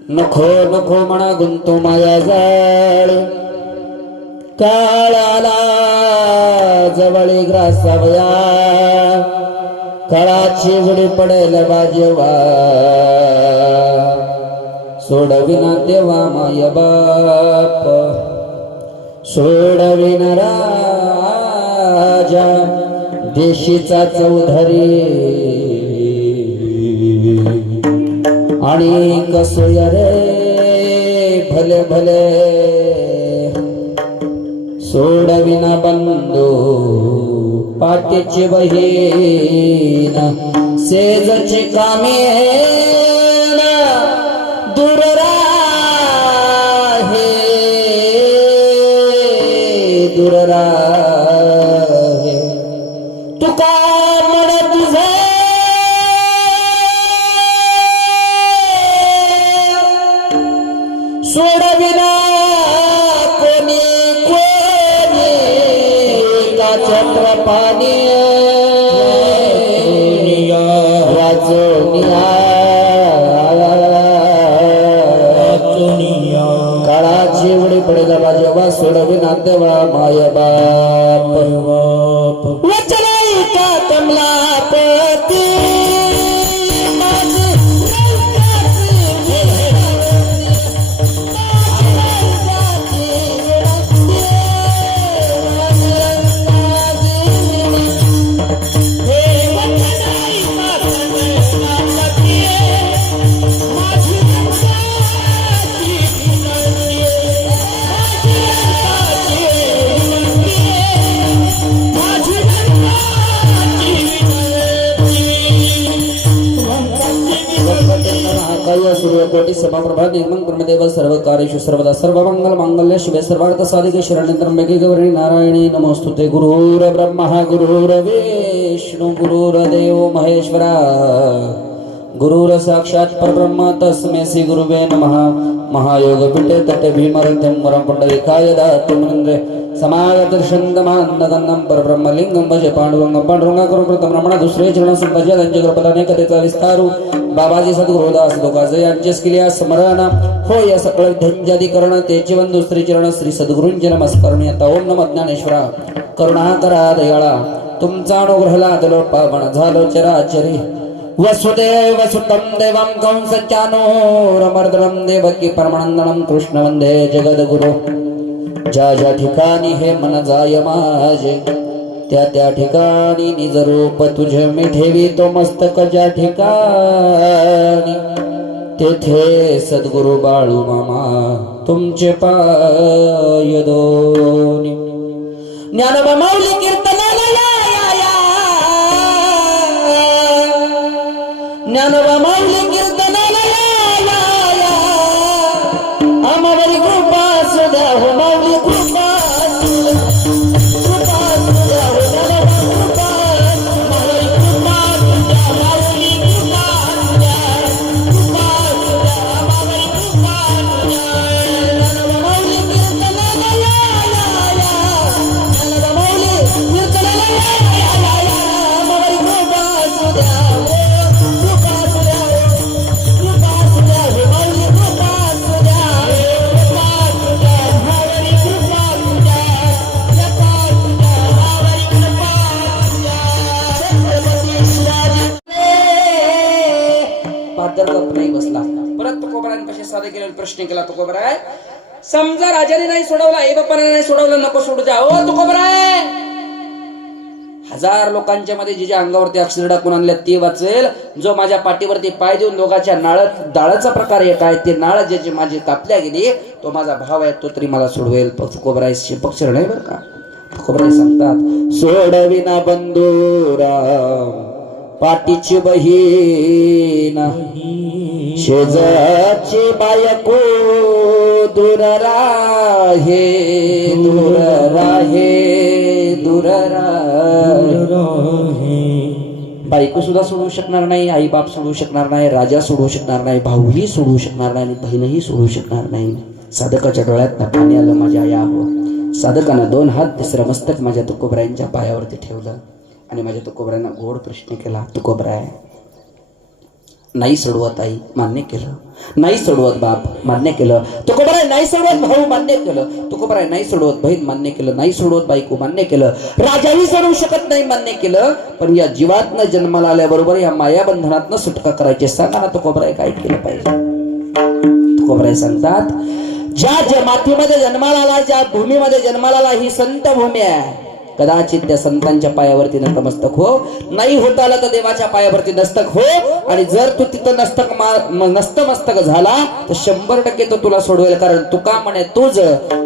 नको नको म्हणा गुंतो माया जाळ काळाला जवळी ग्रासावया काळाची उडी पडेल बाजेवा सोडविना देवा माय बाप सोडविना राजा देशीचा चौधरी आणि कसोय रे भले भले सोडविना बंधू पाठीची बहीण सेजची कामे दूर राहे दूर राहे तुका म्हण तुझे सोडविना कोणी कोणी का छत्रपाणी काळाची उडी पडेल जेव्हा सोडविना देवा माय बाप वचन का कमला पती सूर्यकोटि समप्रभा निर्मल ब्रह्मदेव सर्व कार्येषु सर्वदा सर्वमंगल मांगल्य शिवे सर्वार्थ साधिके शरण्ये त्र्यंबके गौरी नारायणी नमोस्तुते गुरुर् ब्रह्मा गुरुर्विष्णु गुरुर्देव महेश्वरा गुरुर साक्षात् परब्रह्म तस्मै श्री गुरुवे नमः महायोग पीठे तटे भीमरथं वरं पुंडरीकाय दातुमनिन्द्रे समागतर्षन्दमान्नदन्नं परब्रह्मलिंगं भजे पांडुरंगं पांडुरंगाकरुं प्रथम रमण दुसरे चरण संतजा त्यांच्या कृपदाने कथेचा विस्तारू बाबाजी सद्गुरुदास दोघांचे यांचे स्किलिया स्मरण हो या सकळ विद्यांजाधिकरण तेचे वंदु श्री चरण श्री सद्गुरूंचे नमस्कार आता ओम नमः ज्ञानेश्वरा करुणाकरा दयाळा तुमचा अनुग्रह लादलो पावन झालो चराचरी वसुदेव सुतं देवं कंसचानूरमर्दनं देवकी परमानंदनं कृष्ण वंदे जगद्गुरु ज्या ज्या ठिकाणी हे मन जाय माझे त्या त्या ठिकाणी निज रूप तुझे मी ठेवी तो मस्तक ज्या ठिकाणी तेथे सद्गुरु बाळू मामा तुमचे पाय दोनी ज्ञानोबा माऊली कीर्तनाला या ज्ञानोबा माऊली कीर्तनाला या आम्हावरी कृपा सुद्धा हो माऊली कृपा प्रश्न केला तुकोबराय समजा राजाने नाही सोडवला आई बापाने नाही सोडवलं नको सोडू द्या ओ तुकोबराय हजार लोकांच्या मध्ये जे अंगावरती अक्षर टाकून आणले ते वाचेल जो माझ्या पाठीवरती पाय देऊन दोघाच्या दाळाचा प्रकार एक आहे ते नाळ ज्याची माझी कापल्या गेली तो माझा भाव आहे तो तरी मला सोडवेल तुकोबराय पक्षर नाही बरं का तुकोबराय सांगतात सोडविना बंधुरा पाठीची बहीण शेजारची बायको दूर राहे दूर राहे दूर राहे बायको सुद्धा सोडवू शकणार नाही आई बाप सोडवू शकणार नाही राजा सोडवू शकणार नाही भाऊही सोडवू शकणार नाही आणि बहीणही सोडवू शकणार नाही साधकाच्या डोळ्यात पाणी आलं माझ्या या हो साधकानं दोन हात तिसरं मस्तक माझ्या तुकोबरायांच्या पायावरती ठेवलं आणि माझ्या तुकोबरायांना गोड प्रश्न केला तुकोबराय नाही सोडवत आई, मान्य केलं. नाही सोडवत बाप, मान्य केलं. तुकोबराय नाही सोडवत भाऊ, मान्य केलं. तुकोबराय नाही सोडवत बहीण, मान्य केलं. नाही सोडवत बायको, मान्य केलं. राजाही सोडवू शकत नाही, मान्य केलं. पण या जीवातनं जन्माला आल्याबरोबर या मायाबंधनातनं सुटका करायची. सांगा ना तुकोबराय काय केलं पाहिजे? तुकोबराय सांगतात, ज्या मातीमध्ये जन्माला आला, ज्या भूमीमध्ये जन्माला आला, ही संत भूमी आहे. कदाचित त्या संतांच्या पायावरती नतमस्तक हो. नाही होता आला तर देवाच्या पायावरती नस्तक हो. आणि जर तू तिथं नस्तमस्तक झाला तर 100% तो तुला सोडवेल. कारण तुका म्हणे तुझ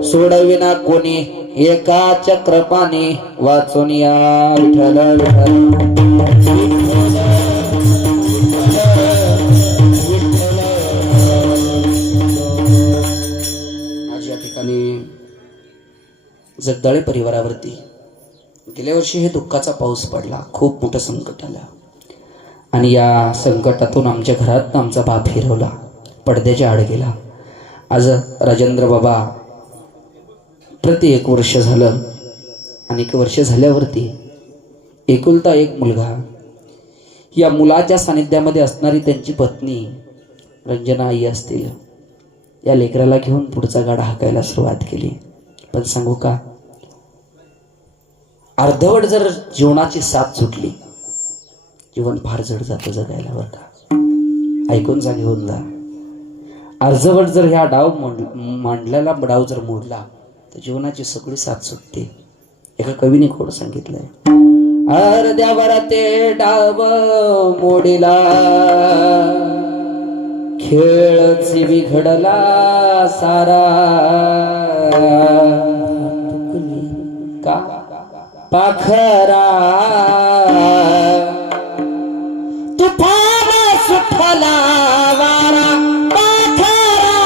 सोडविना कोणी, एका चक्रपाणी वाचून या विठ्ठल आज या ठिकाणी जगदाळे परिवारावरती गेल्या वर्षी हे दुःखाचा पाऊस पडला. खूप मोठं संकट आलं आणि या संकटातून आमच्या घरात आमचा बाप फिरवला, पडद्याच्या आड गेला. आज राजेंद्र बाबा प्रति 1 वर्ष झालं आणि 1 वर्ष झाल्यावरती एकुलता एक मुलगा, या मुलाच्या सानिध्यामध्ये असणारी त्यांची पत्नी रंजना आई असतील, या लेकराला घेऊन पुढचा गाडा हाकायला सुरुवात केली. पण सांगू का, अर्धवट जर जीवनाची साथ सुटली, जीवन फार जड जातं जगायला बरं का. ऐकून जा, घेऊन जा. अर्धवट जर ह्या डाव मांडलेला डाव जर मोडला तर जीवनाची सगळी साथ सुटते. एका कवीने खोड सांगितलंय, अर्ध्यावर ते डाव मोडीला, खेळच बिघडला सारा. का पाखरा तुफान सुटला वारा, पाखरा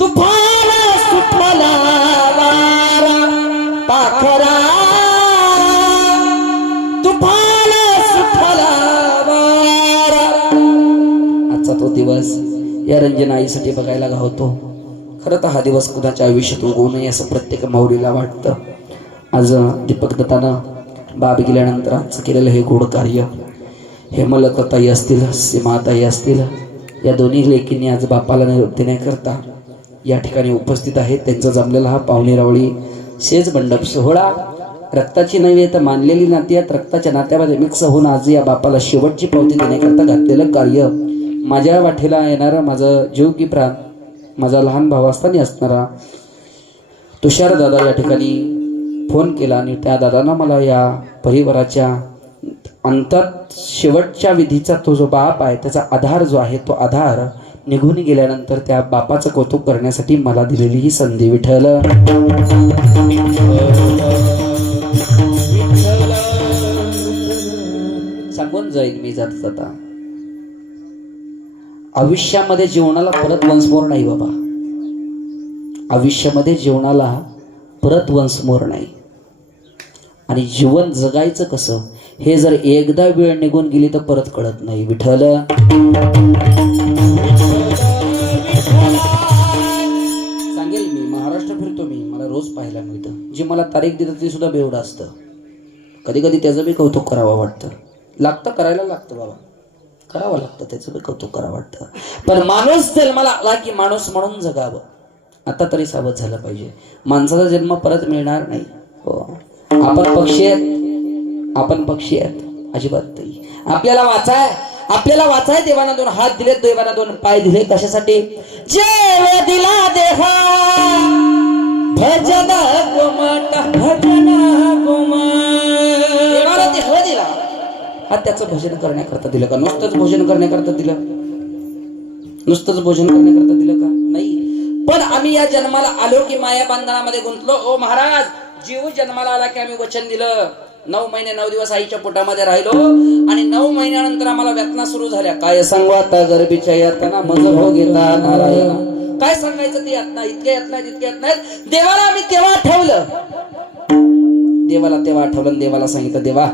तुफान सुटला वारा, पाखरा तुफान सुटला वारा. आजचा तो दिवस या रंजना आईसाठी बघायला गावतो. खरं तर हा दिवस कुणाच्या आयुष्यात उगवू नये असं प्रत्येक माऊलीला वाटतं. आज दीपक दत्तानं बाप गेल्यानंतर आजचं केलेलं हे गोड कार्य, हेमलताई असतील, सीमाताई असतील, या दोन्ही लेकींनी आज बापाला निरोप देण्याकरता या ठिकाणी उपस्थित आहेत. त्यांचा जमलेला हा पाहुणेरावळी शेज मंडप सोहळा रक्ताची नव्हे तर मानलेली नाती आहेत, रक्ताच्या नात्यामध्ये मिक्स होऊन आज या बापाला शेवटची पावती देण्याकरता घातलेलं कार्य. माझ्या वाटेला येणारं माझं जीव की प्राण, माझा लहान भाव असताना असणारा तुषार दादा या ठिकाणी फोन केला आणि त्या दादानं मला या परिवाराच्या अंतात शेवटच्या विधीचा तो जो बाप आहे, त्याचा आधार जो आहे, तो आधार निघून गेल्यानंतर त्या बापाचं कौतुक करण्यासाठी मला दिलेली ही संधी. विठ्ठल सांगून जाईल मी जाता जाता, आयुष्यामध्ये जीवनाला परत वंशमोर नाही बाबा. आयुष्यामध्ये जीवनाला परत वंशमोर नाही. आणि जीवन जगायचं कसं हे जर एकदा वेळ निघून गेली तर परत कळत नाही. विठ्ठल सांगेल मी, महाराष्ट्र फिरतो मी, मला रोज पाहायला मिळतं. जे मला तारीख देतं ते सुद्धा बेवडं असतं. कधी कधी त्याचं बी कौतुक करावं वाटतं. लागतं, करायला लागतं बाबा, करावं लागतं, त्याचं बी कौतुक करावं वाटतं. पण माणूस जन्माला आला की माणूस म्हणून जगावं. आता तरी सावध झालं पाहिजे. माणसाचा जन्म परत मिळणार नाही. हो, आपण पक्षी आहेत, आपण पक्षी आहेत, अजिबात नाही. आपल्याला वाचाय देवाना 2 हात दिले, देवाना 2 पाय दिले. कशासाठी? जेव दिला देहा भजन गोमाता, भजन गोमाता. देवाला देह दिला, हा त्याचं भजन करण्याकरता दिलं का? नुसतंच भोजन करण्याकरता दिलं? नुसतंच भोजन करण्याकरता दिलं का? नाही. पण आम्ही या जन्माला आलो की माया बांधणामध्ये गुंतलो. ओ महाराज, जीव जन्माला आला की आम्ही वचन दिलं. 9 महिने 9 दिवस आईच्या पोटामध्ये राहिलो आणि 9 महिन्यानंतर आम्हाला व्यथना सुरू झाल्या. काय सांगू आता गर्भीच्या यातना मज हो गेला नारायण. काय सांगायचं? ते यातना, इतके यातना आहेत, इतके यातना आहेत. देवाला आम्ही तेव्हा आठवलं, देवाला तेव्हा आठवलं. देवाला सांगितलं, देवा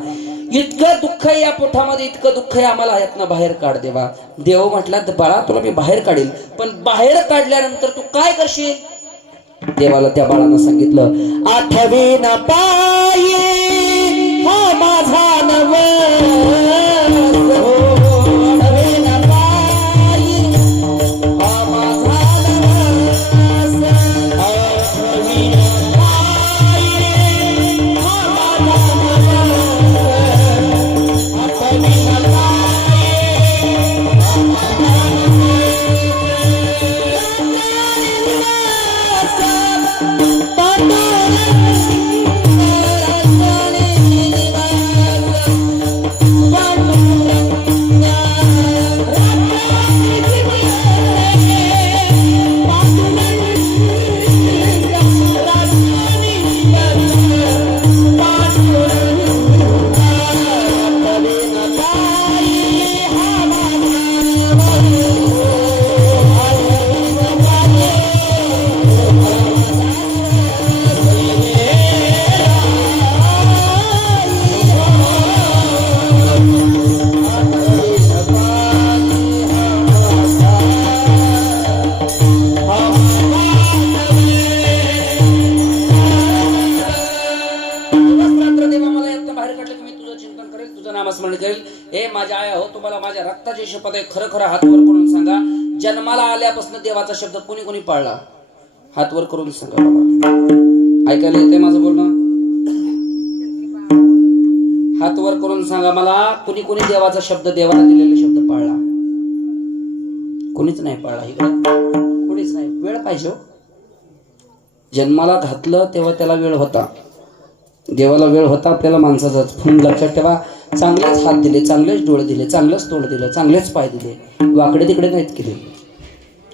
इतकं दुःख आहे या पोटामध्ये, इतकं दुःख आहे, आम्हाला यातनं बाहेर काढ देवा. देव म्हटला, बाळा तुला मी बाहेर काढेल, पण बाहेर काढल्यानंतर तू काय करशील? देवाला त्या बाळानं सांगितलं, आठवी न पायी हा माझा नव बाबाला माझ्या रक्ताची शपथ आहे, खरं खरं हात वर करून सांगा, जन्माला आल्यापासून देवाचा शब्द कोणी कोणी पाळला? हात वर करून सांगा बाबा. ऐकायला येते माझं बोलणं? हात वर करून सांगा मला, कुणी कुणी देवाचा शब्द, देवाला दिलेले शब्द पाळला? कोणीच नाही पाळला इकडे, कोणीच नाही. वेळ पाहिजे. जन्माला घातलं तेव्हा त्याला वेळ होता, देवाला वेळ होता, आपल्याला माणसाचाच. पण लक्षात ठेवा, चांगलेच हात दिले, चांगलेच डोळे दिले, चांगलंच तोंड दिलं, चांगलेच पाय दिले, वाकडे तिकडे नाहीत केले.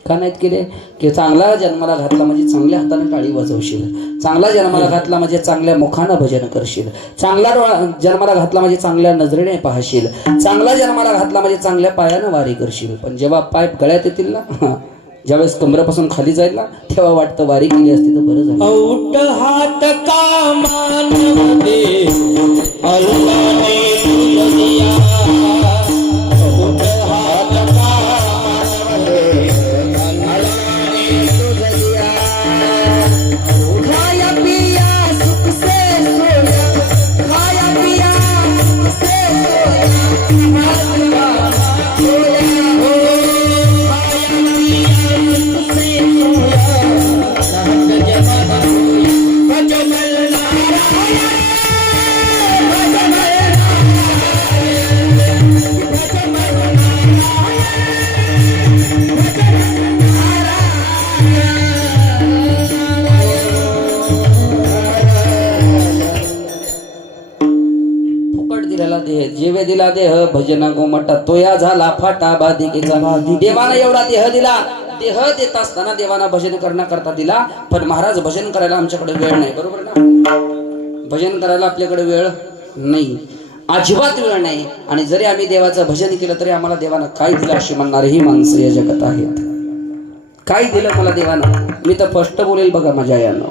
का नाहीत केले? की चांगला जन्माला घातला म्हणजे चांगल्या हाताने टाळी वाजवशील, चांगला जन्माला घातला म्हणजे चांगल्या मुखानं भजन करशील, चांगला जन्माला घातला म्हणजे चांगल्या नजरेने पाहशील, चांगला जन्माला घातला म्हणजे चांगल्या पायानं वारी करशील. पण जेव्हा पाय गळ्यात येतील ना, ज्यावेळेस कमरापासून खाली जाईल ना, तेव्हा वाटतं वारी केली असती तर बरं झालं. औट हात का मानवते अल्लाने तुझ दिया, औट हात का मानवते अल्लाने तुझ दिया, खाया पिया सुख से सोया, खाया पिया सुख से सोया, जीवे दिला देह भजना गोमटा, तोया झाला फाटा बाधिकेचा. देवाना एवढा देह दिला, देह देत असताना देवाना भजन करण्याकरता दिला. पण महाराज भजन करायला आमच्याकडे वेळ नाही, बरोबर ना? भजन करायला आपल्याकडे वेळ नाही, अजिबात वेळ नाही. आणि जरी आम्ही देवाचं भजन केलं तरी आम्हाला देवानं काय दिलं अशी म्हणणारे ही माणसं या जगात आहेत. काय दिलं मला देवानं? मी तर स्पष्ट बोलेल बघा माझ्या यानं.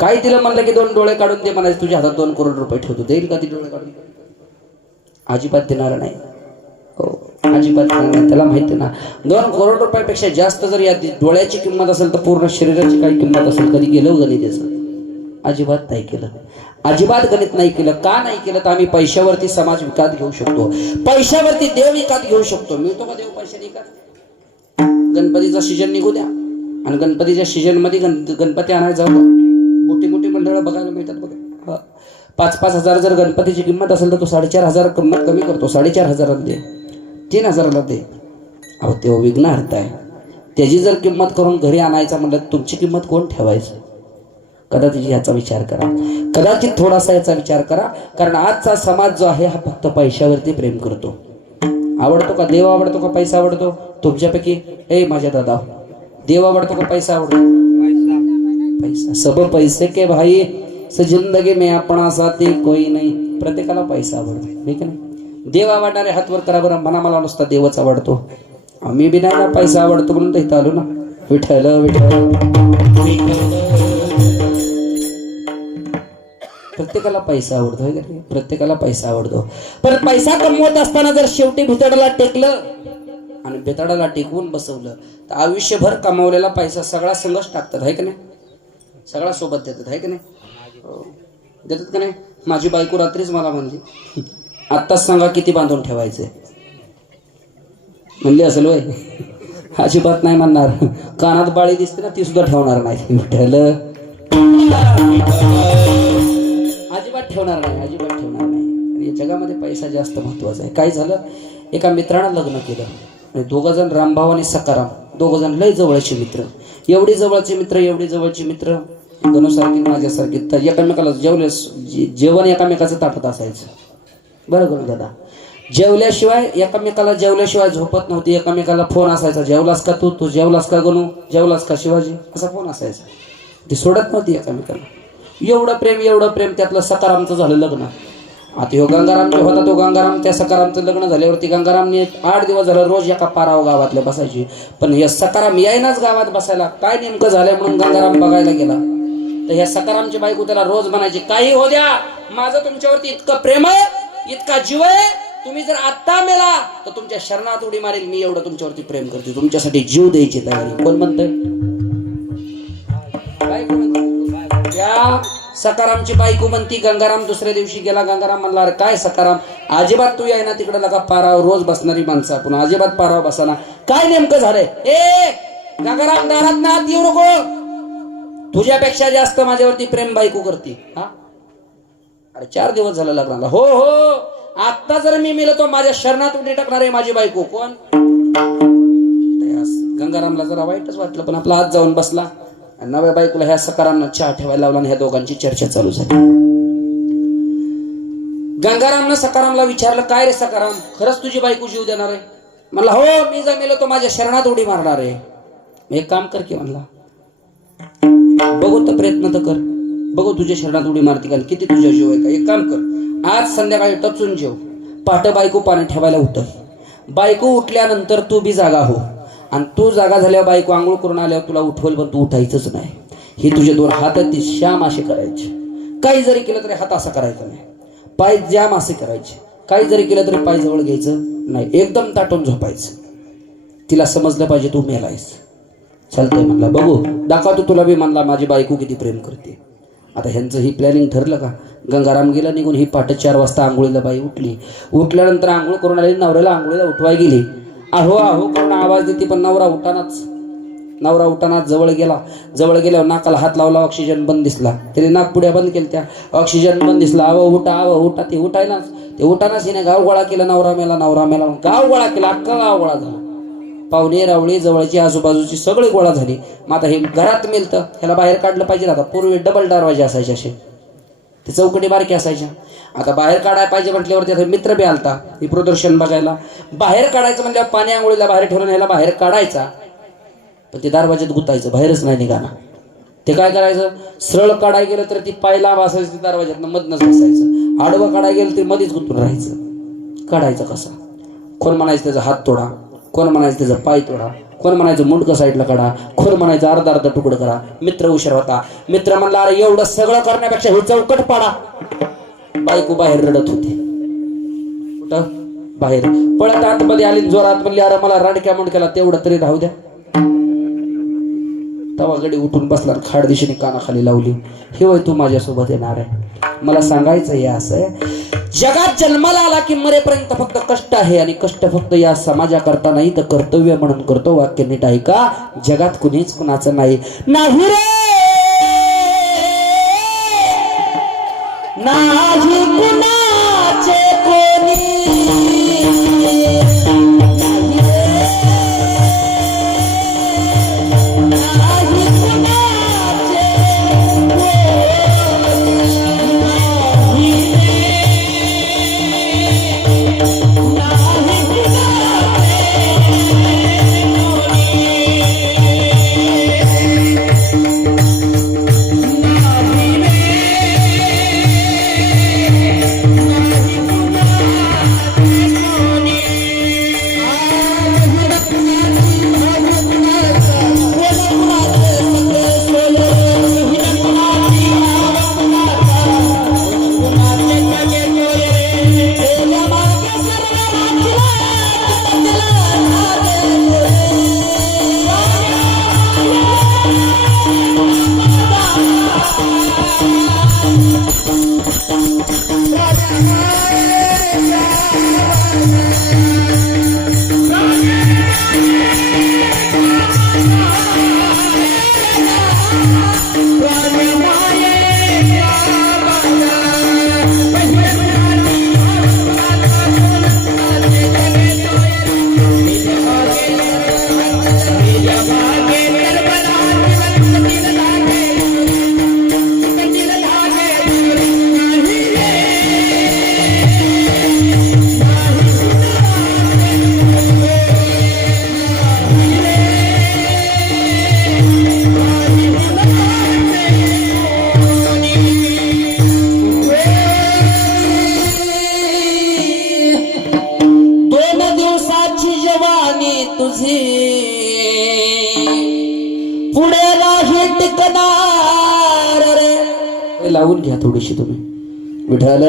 काय दिलं म्हणलं की 2 डोळे काढून दे म्हणायचे, तुझ्या हातात 2 करोड रुपये ठेवतो. देईल का ती डोळे काढून? अजिबात देणार नाही. हो, अजिबात देणार नाही. त्याला माहिती ना, 2 करोड रुपयापेक्षा जास्त जर या डोळ्याची किंमत असेल तर पूर्ण शरीराची काही किंमत असेल. कधी गेलं गणित याचं? अजिबात नाही केलं, अजिबात गणित नाही केलं. का नाही केलं? तर आम्ही पैशावरती समाज विकत घेऊ शकतो, पैशावरती देव विकत घेऊ शकतो. मिळतो का देव पैशाने विकत? गणपतीचा सीजन निघू द्या आणि गणपतीच्या सीजन मध्ये गणपती आणायला जाऊ का? मोठी मोठी मंडळं बघायला मिळतात बघा. 5-5 हजार जर गणपतीची किंमत असेल तर तो 4,500 किंमत कमी करतो, 4,500 दे, 3,000 दे. अहो तेव्हा विघ्न हरताय. त्याची जर किंमत करून घरी आणायचा म्हणलं, तुमची किंमत कोण ठेवायचं? कदाचित याचा विचार करा, कदाचित थोडासा याचा विचार करा. कारण आजचा समाज जो आहे हा फक्त पैशावरती प्रेम करतो. आवडतो का देव? आवडतो का पैसा आवडतो? तुमच्यापैकी ए माझ्या दादा, देव आवडतो का पैसा आवडतो? पैसा. सब पैसे के भाई, जिंदगी में अपना साथी कोई नाही. प्रत्येकाला पैसा आवडतो, ठीक आहे ना? देव आवडणारे हात वर करा बरं. मला नुसता देवच आवडतो, आम्ही बी नाही ना पैसा आवडतो म्हणून तर इथं आलो ना. विठ्ठल विठ्ठल. प्रत्येकाला पैसा आवडतो, प्रत्येकाला पैसा आवडतो. पण पैसा कमवत असताना जर शेवटी भितडाला टेकलं आणि भितडाला टेकवून बसवलं तर आयुष्यभर कमावलेला पैसा सगळा संघच टाकतात, आहे का नाही? सगळा सोबत देतात, आहे का नाही? देतात का नाही? माझी बायको रात्रीच मला म्हणली, आत्ताच सांगा किती बांधून ठेवायचे. म्हणली असेल वय? अजिबात नाही म्हणणार. कानात बाळी दिसते ना, ती सुद्धा ठेवणार नाही. विठ्ठल, अजिबात ठेवणार नाही, अजिबात ठेवणार नाही. आणि या जगामध्ये पैसा जास्त महत्वाचा आहे. काय झालं, एका मित्रानं लग्न केलं आणि 2 जण, रामभाव आणि सकाराम, 2 जण लय जवळचे मित्र. एवढी जवळचे मित्र, एवढी जवळचे मित्र, गणूसारखी माझ्यासारखी. तर एकामेकाला जेवण एकामेकाचं ताटत असायचं. बरं गणू दादा, जेवल्याशिवाय एकामेकाला जेवल्याशिवाय झोपत नव्हती. एकामेकाला फोन असायचा, जेवलास का तू जेवलास का गणू, जेवलास का शिवाजी, असा फोन असायचा. ती सोडत नव्हती एकामेकाला. एवढं प्रेम, एवढं प्रेम. त्यातलं सकारामचं झालं लग्न. आता ह्यो गंगाराम जो होता तो गंगाराम, त्या सकारामचं लग्न झाल्यावरती गंगारामने 8 दिवस झालं रोज एका पाराव गावातल्या बसायची. पण हे सकाराम यायनाच गावात बसायला. काय नेमकं झालंय म्हणून गंगाराम बघायला गेला तर ह्या सकारामची बायको त्याला रोज म्हणायची, काही हो द्या, माझं तुमच्यावरती इतकं प्रेम आहे, इतका जीव आहे, तुम्ही जर आत्ता मेला तर तुमच्या शरणात उडी मारेल. मी एवढं तुमच्यावरती प्रेम करते, तुमच्यासाठी जीव द्यायची तयारी. कोण म्हणतंय? काय? त्या सकारामची बायको म्हणती गंगाराम दुसऱ्या दिवशी गेला. गंगाराम म्हणला अरे काय सकाराम, अजिबात तू याय ना तिकडे लगा पारावर रोज बसणारी माणसं आपण अजिबात पारावर बसाना, काय नेमकं झालंय? ए गंगाराम दारात ना आत येऊ नको, तुझ्यापेक्षा जास्त माझ्यावरती प्रेम बायको करते. हा अरे 4 दिवस झालं लग्नाला. हो हो आता जर मी मेलो तो माझ्या शरणात उडी टाकणार आहे माझी बायको. कोण? गंगारामला जरा वाईटच वाटलं, पण आपला हात जाऊन बसला. नव्या बायकोला ह्या सकारामनं चहा ठेवायला लावला आणि ह्या दोघांची चर्चा चालू झाली. गंगारामनं सकारामला विचारलं काय रे सकाराम, खरंच तुझी बायको जीव देणार आहे? म्हणला हो, मी जर मेलो तो माझ्या शरणात उडी मारणार आहे. एक काम कर की म्हणला, बघू तर प्रयत्न तर कर, बघू तुझ्या शरणात उडी मारती का, किती तुझ्या जीव आहे का. एक काम कर, आज संध्याकाळी टचून जेव, पाठ बायको पाणी ठेवायला उठल. बायको उठल्यानंतर तू बी जागा हो, आणि तू जागा झाल्यावर बायको आंघोळ करून आल्यावर तुला उठवल, पण तू उठायचंच नाही. हे तुझे 2 हात ती श्याम असे करायचे, काही जरी केलं तरी हात असा करायचा नाही, पाय जाम असे करायचे, काही जरी केलं तरी पाय जवळ घ्यायचं नाही, एकदम ताटून झोपायचं. तिला समजलं पाहिजे तू मेलायस. चालतंय म्हणला, बघू दाखवतो तुला बी. म्हणला माझी बायको किती प्रेम करते. आता ह्यांचं ही प्लॅनिंग ठरलं का. गंगाराम गेला निघून, ही पहाटे 4 वाजता आंघोळीला बाई उठली. उठल्यानंतर आंघोळ करून आली, नवऱ्याला आंघोळीला उठवाय गेली. आहो आहो करून आवाज देते, पण नवरा उठानाच जवळ गेल्यावर नाकाला हात लावला, ऑक्सिजन बंद दिसला. त्याने नाकपुड्या बंद केल्या, ऑक्सिजन बंद दिसला. आव उठा ते उठानाच हिने गाव गोळा केला. नवरा मेला गाव गोळा केला, अख्खा गाव गोळा झाला. पाहुणे रावळे जवळची आजूबाजूची सगळे गोळा झाली. मग आता हे घरात मेलतं, ह्याला बाहेर काढलं पाहिजे. आता पूर्वी डबल दरवाजे असायचे, असे ते चौकटी बारकी असायच्या. आता बाहेर काढायला पाहिजे म्हटल्यावरती आता मित्र बी आलता हे प्रदर्शन बघायला. बाहेर काढायचं म्हणल्यावर पाणी आंघोळीला बाहेर ठेवलं, ह्याला बाहेर काढायचा, पण ते दरवाज्यात गुतायचं, बाहेरच नाही निघाना. ते काय करायचं, सरळ काढायला गेलं तर ती पाय लांब असायची, दरवाज्यात मधनच बसायचं. आडवं काढायला गेलं तरी मध्येच गुंतून राहायचं. काढायचं कसा, कोण म्हणायचं त्याचा हात तोडा, कोण म्हणायचं त्याचा पाय तोडा, कोण म्हणायचं मुंडकं साईडला काढा, कोण म्हणायचं अर्धा तुकडं करा. मित्र उशीर होता. मित्र म्हणला अरे एवढं सगळं करण्यापेक्षा हे चौकट पाडा. बायको बाहेर रडत होती. कुठं? बाहेर. पळत आतमध्ये आली, जोरात म्हणली अरे मला रडक्या मुंडक्याला तेवढं तरी राहू द्या. तवा गडी उठून बसला, खाड दिशेने कानाखाली लावली. हे वय तू माझ्यासोबत येणार आहे. मला सांगायचं हे असं आहे, जगात जन्माला आला की मरेपर्यंत फक्त कष्ट आहे, आणि कष्ट फक्त या समाजाकरता नाही तर कर्तव्य म्हणून करतो. वाक्य नीट ऐका, जगात कुणीच कुणाचं नाही. नाही रे नाही कुणाचे कोणी, लावून घ्या थोडीशी तुम्ही. विठ्ठल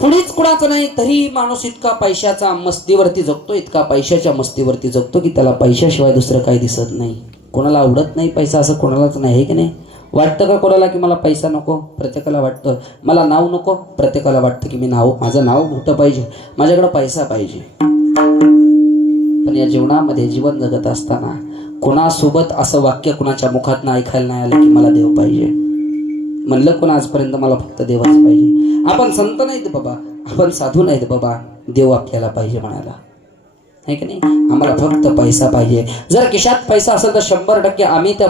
कुणीच कुणाचं नाही, तरी माणूस इतका पैशाच्या मस्तीवरती जगतो की त्याला पैशाशिवाय दुसरं काही दिसत नाही. कोणाला आवडत नाही पैसा असं कोणालाच नाही, आहे की नाही? वाटतं का कोणाला की मला पैसा नको? प्रत्येकाला वाटतं. मला नाव नको? प्रत्येकाला वाटतं की माझं नाव मोठं पाहिजे, माझ्याकडं पैसा पाहिजे. पण या जीवनामध्ये जीवन जगत असताना कोणासोबत असं वाक्य कुणाच्या मुखातनं ऐकायला नाही आलं की मला देव पाहिजे. म्हणलं कोण आजपर्यंत मला फक्त देवच पाहिजे. आपण संत नाहीत बाबा, आपण साधू नाहीत बाबा, देव आपल्याला पाहिजे म्हणायला, आहे की नाही? आम्हाला फक्त पैसा पाहिजे. जर खिशात पैसा असेल तर 100% आम्ही त्या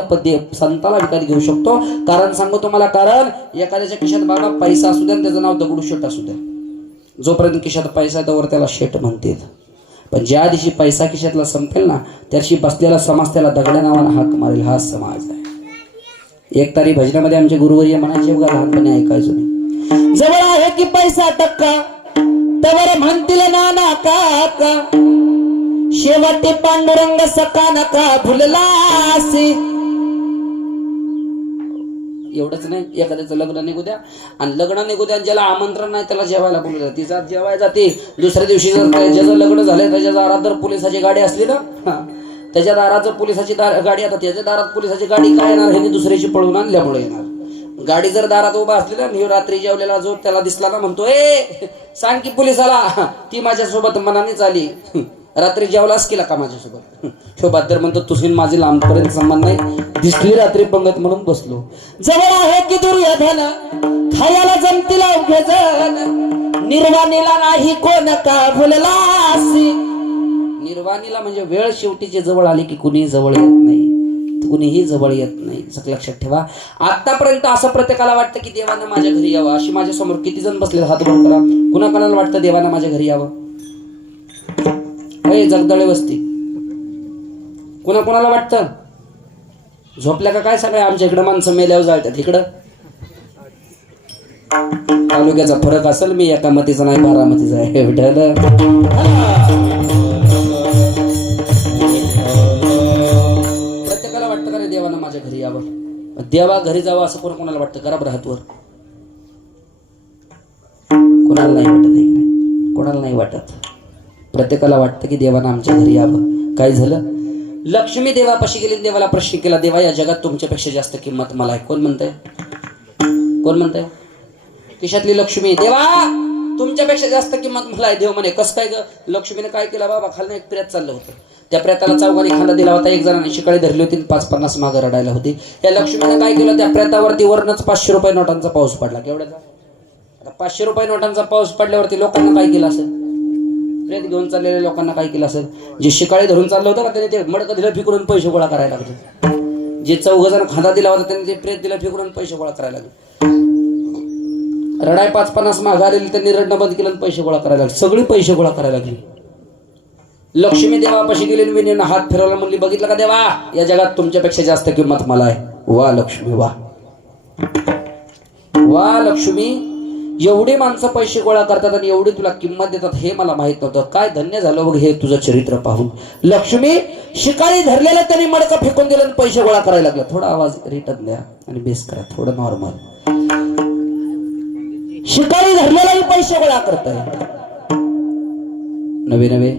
संताला विकत घेऊ शकतो. कारण सांगू तुम्हाला, कारण एखाद्याच्या खिशात बाबा पैसा असू द्या, त्याचं नाव दगडूशेठ असू द्या, जोपर्यंत खिशात पैसा त्यावर त्याला शेठ म्हणतील. पण ज्या दिवशी पैसा खिशातला संपेल ना, त्या दिवशी बसलेला समाज त्याला दगड्या नावाला हाक मारेल. हा समाज आहे. एक तारी भजनामध्ये आमचे गुरुवर्य म्हणायचे बघा, लहानपणी ऐकायचो मी, जवळ आहे की पैसा टक्का तवर म्हणतील नाना काका, शेवटी पांडुरंग सका नका भुललासी. एवढंच नाही, एखाद्याचं लग्न निघू द्या आणि लग्न निघू द्या, ज्याला आमंत्रण नाही त्याला जेवायला बोलू द्या, तिचा जेवायला जाते. दुसऱ्या दिवशी जर ज्याचं लग्न झालंय त्याच्या दारात जर पोलिसाची गाडी असली ना, त्याच्या दारात जर पोलिसाची गाडी, आता त्याच्या दारात पोलिसाची गाडी काय येणार, हे दुसऱ्याची पळून आणल्यामुळे येणार. गाडी जर दारात उभा असली ना, मी रात्री जेवलेला जो त्याला दिसला ना, म्हणतो ए सांग की पोलिसाला ती माझ्यासोबत मनानेच आली, रात्री जेवलाच केला का माझ्यासोबत. शोभात तर म्हणतो तुझी माझी लांबपर्यंत संबंध नाही, दिसली रात्री पंगत म्हणून बसलो. जवळ आहे की दुर्योधन खायला जमतील अवघे जण, निर्वाणीला नाही कोण का भुललासी. निर्वाणीला म्हणजे वेळ शेवटीची जवळ आली की कुणी जवळ येत नाही, कुणीही जवळ येत नाही. लक्षात ठेवा. आतापर्यंत असं प्रत्येकाला वाटतं की देवानं माझ्या घरी यावं. अशी माझ्या समोर किती जण बसले, हात वर करा. कुणाला वाटतं देवानं माझ्या घरी यावं? जगदळे वस्ती कुणाला वाटतं? झोपल्या का काय सगळ्या? आमच्या इकडं माणसं मेल्यावर जाळतात. इकडं तालुक्याचा फरक असेल, मी एका मतीचा नाही बारामतीचा आहे. विठ्ठल प्रत्येकाला वाटतं का रे देवानं माझ्या घरी यावं, देवा घरी जावं असं कोणाला वाटतं? करा बरं हातवर. कोणाला नाही वाटत आहे? कोणाला नाही वाटत? प्रत्येकाला वाटतं की देवानं आमच्या घरी यावं. काय झालं? लक्ष्मी देवापाशी गेली, देवाला प्रश्न केला, देवा या जगात तुमच्यापेक्षा जास्त किंमत मला आहे. कोण म्हणतंय? कोण म्हणतंय? खिशातली लक्ष्मी, देवा तुमच्यापेक्षा जास्त किंमत मला आहे. देव म्हणे कसं काय ग? लक्ष्मीने काय केलं बाबा, खालनं एक प्रेत चाललं होतं, त्या प्रेताला चौघांनी खांदा दिला होता. एक जणांनी शिकाळी धरली होती, 5-50 मागं रडायला होती. या लक्ष्मीने काय केलं, त्या प्रेतावरती वरनच 500 रुपये नोटांचा पाऊस पडला. केवढ्याचा? आता 500 रुपये नोटांचा पाऊस पडल्यावरती लोकांना काय केलं असेल? प्रेत घेऊन चाललेल्या लोकांना काय केलं असेल? जे शिकाळी धरून चाललं होतं का त्याने ते मडकं दिलं फिकून पैसे गोळा करायला लागले. जे 4 जण खांदा दिला होता त्यांनी ते प्रेत दिलं फिकून पैसे गोळा करायला लागले. रडाय 5-50 मागं आलेली त्यांनी रडणं बंद केलं, पैसे गोळा करायला लागले. सगळी पैसे गोळा करायला लागली. लक्ष्मी देवापाशी गेली, विनेनं हात फिरवला, म्हणली बघितलं का देवा, या जगात तुमच्यापेक्षा जास्त किंमत मला आहे. वा लक्ष्मी वा, वा लक्ष्मी, एवढी माणसं पैसे गोळा करतात आणि एवढी तुला किंमत देतात हे मला माहित नव्हतं. काय धन्य झालं बघ हे तुझं चरित्र पाहून. लक्ष्मी शिकाळी धरलेलं त्यांनी मडकं फेकून दिलं आणि पैसे गोळा करायला लागलं. थोडा आवाज रिटर्न द्या आणि बेस करा, थोडं नॉर्मल. शिकाळी धरलेलाही पैसे गोळा करताय, नवे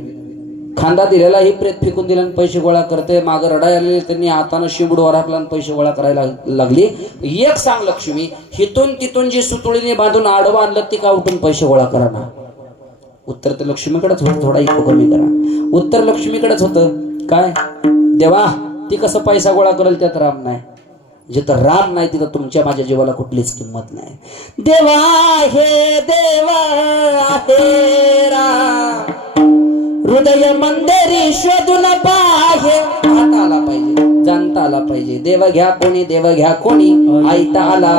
खांदा दिलेलाही प्रेत फेकून दिला आणि पैसे गोळा करते. मागं रडाय आलेले त्यांनी हातानं शिंबूड वराकला आणि पैसे गोळा करायला लागली. एक सांग लक्ष्मी, हिथून तिथून जी सुतुळीने बांधून आडवं आणलं ती का उठून पैसे गोळा करा ना? उत्तर तर लक्ष्मीकडेच होतं. थोडा इको कमी करा. उत्तर लक्ष्मीकडेच होतं. काय देवा, ती कसं पैसा गोळा करेल त्यात राम नाही. जिथं राम नाही तिथं तुमच्या माझ्या जीवाला कुठलीच किंमत नाही. देवा हे देवा आहे राम, हृदय मंदिरी शोधून पाहे. आता आला पाहिजे, जाणता आला पाहिजे. देव घ्या कोणी, देव घ्या कोणी, ऐता आला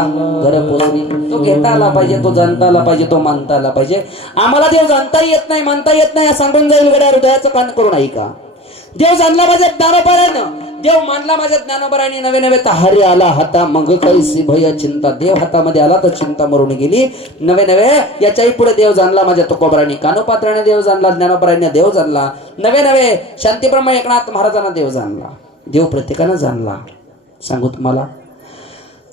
घर पोचणी. तो घेता आला पाहिजे, तो जाणता आला पाहिजे, तो मानता आला पाहिजे. आम्हाला देव जाणता येत नाही, मानता येत नाही सांगून जाईल गड्या हृदयाचं कान करून ऐका. देव जाणला माझ्या ज्ञानोबरानं, देव मानला माझ्या ज्ञानोबराने. नवे तहारी आला हाता मग कैसी भय चिंता. देव हातामध्ये आला तर चिंता मरून गेली. नवे याच्याही पुढे देव जाणला माझ्या तुकोबराने. कानोपात्राने देव जाणला, ज्ञानोबराने देव जाणला. नवे शांतीब्रह्म एकनाथ महाराजांना देव जाणला. देव प्रत्येकानं जाणला. सांगू तुम्हाला,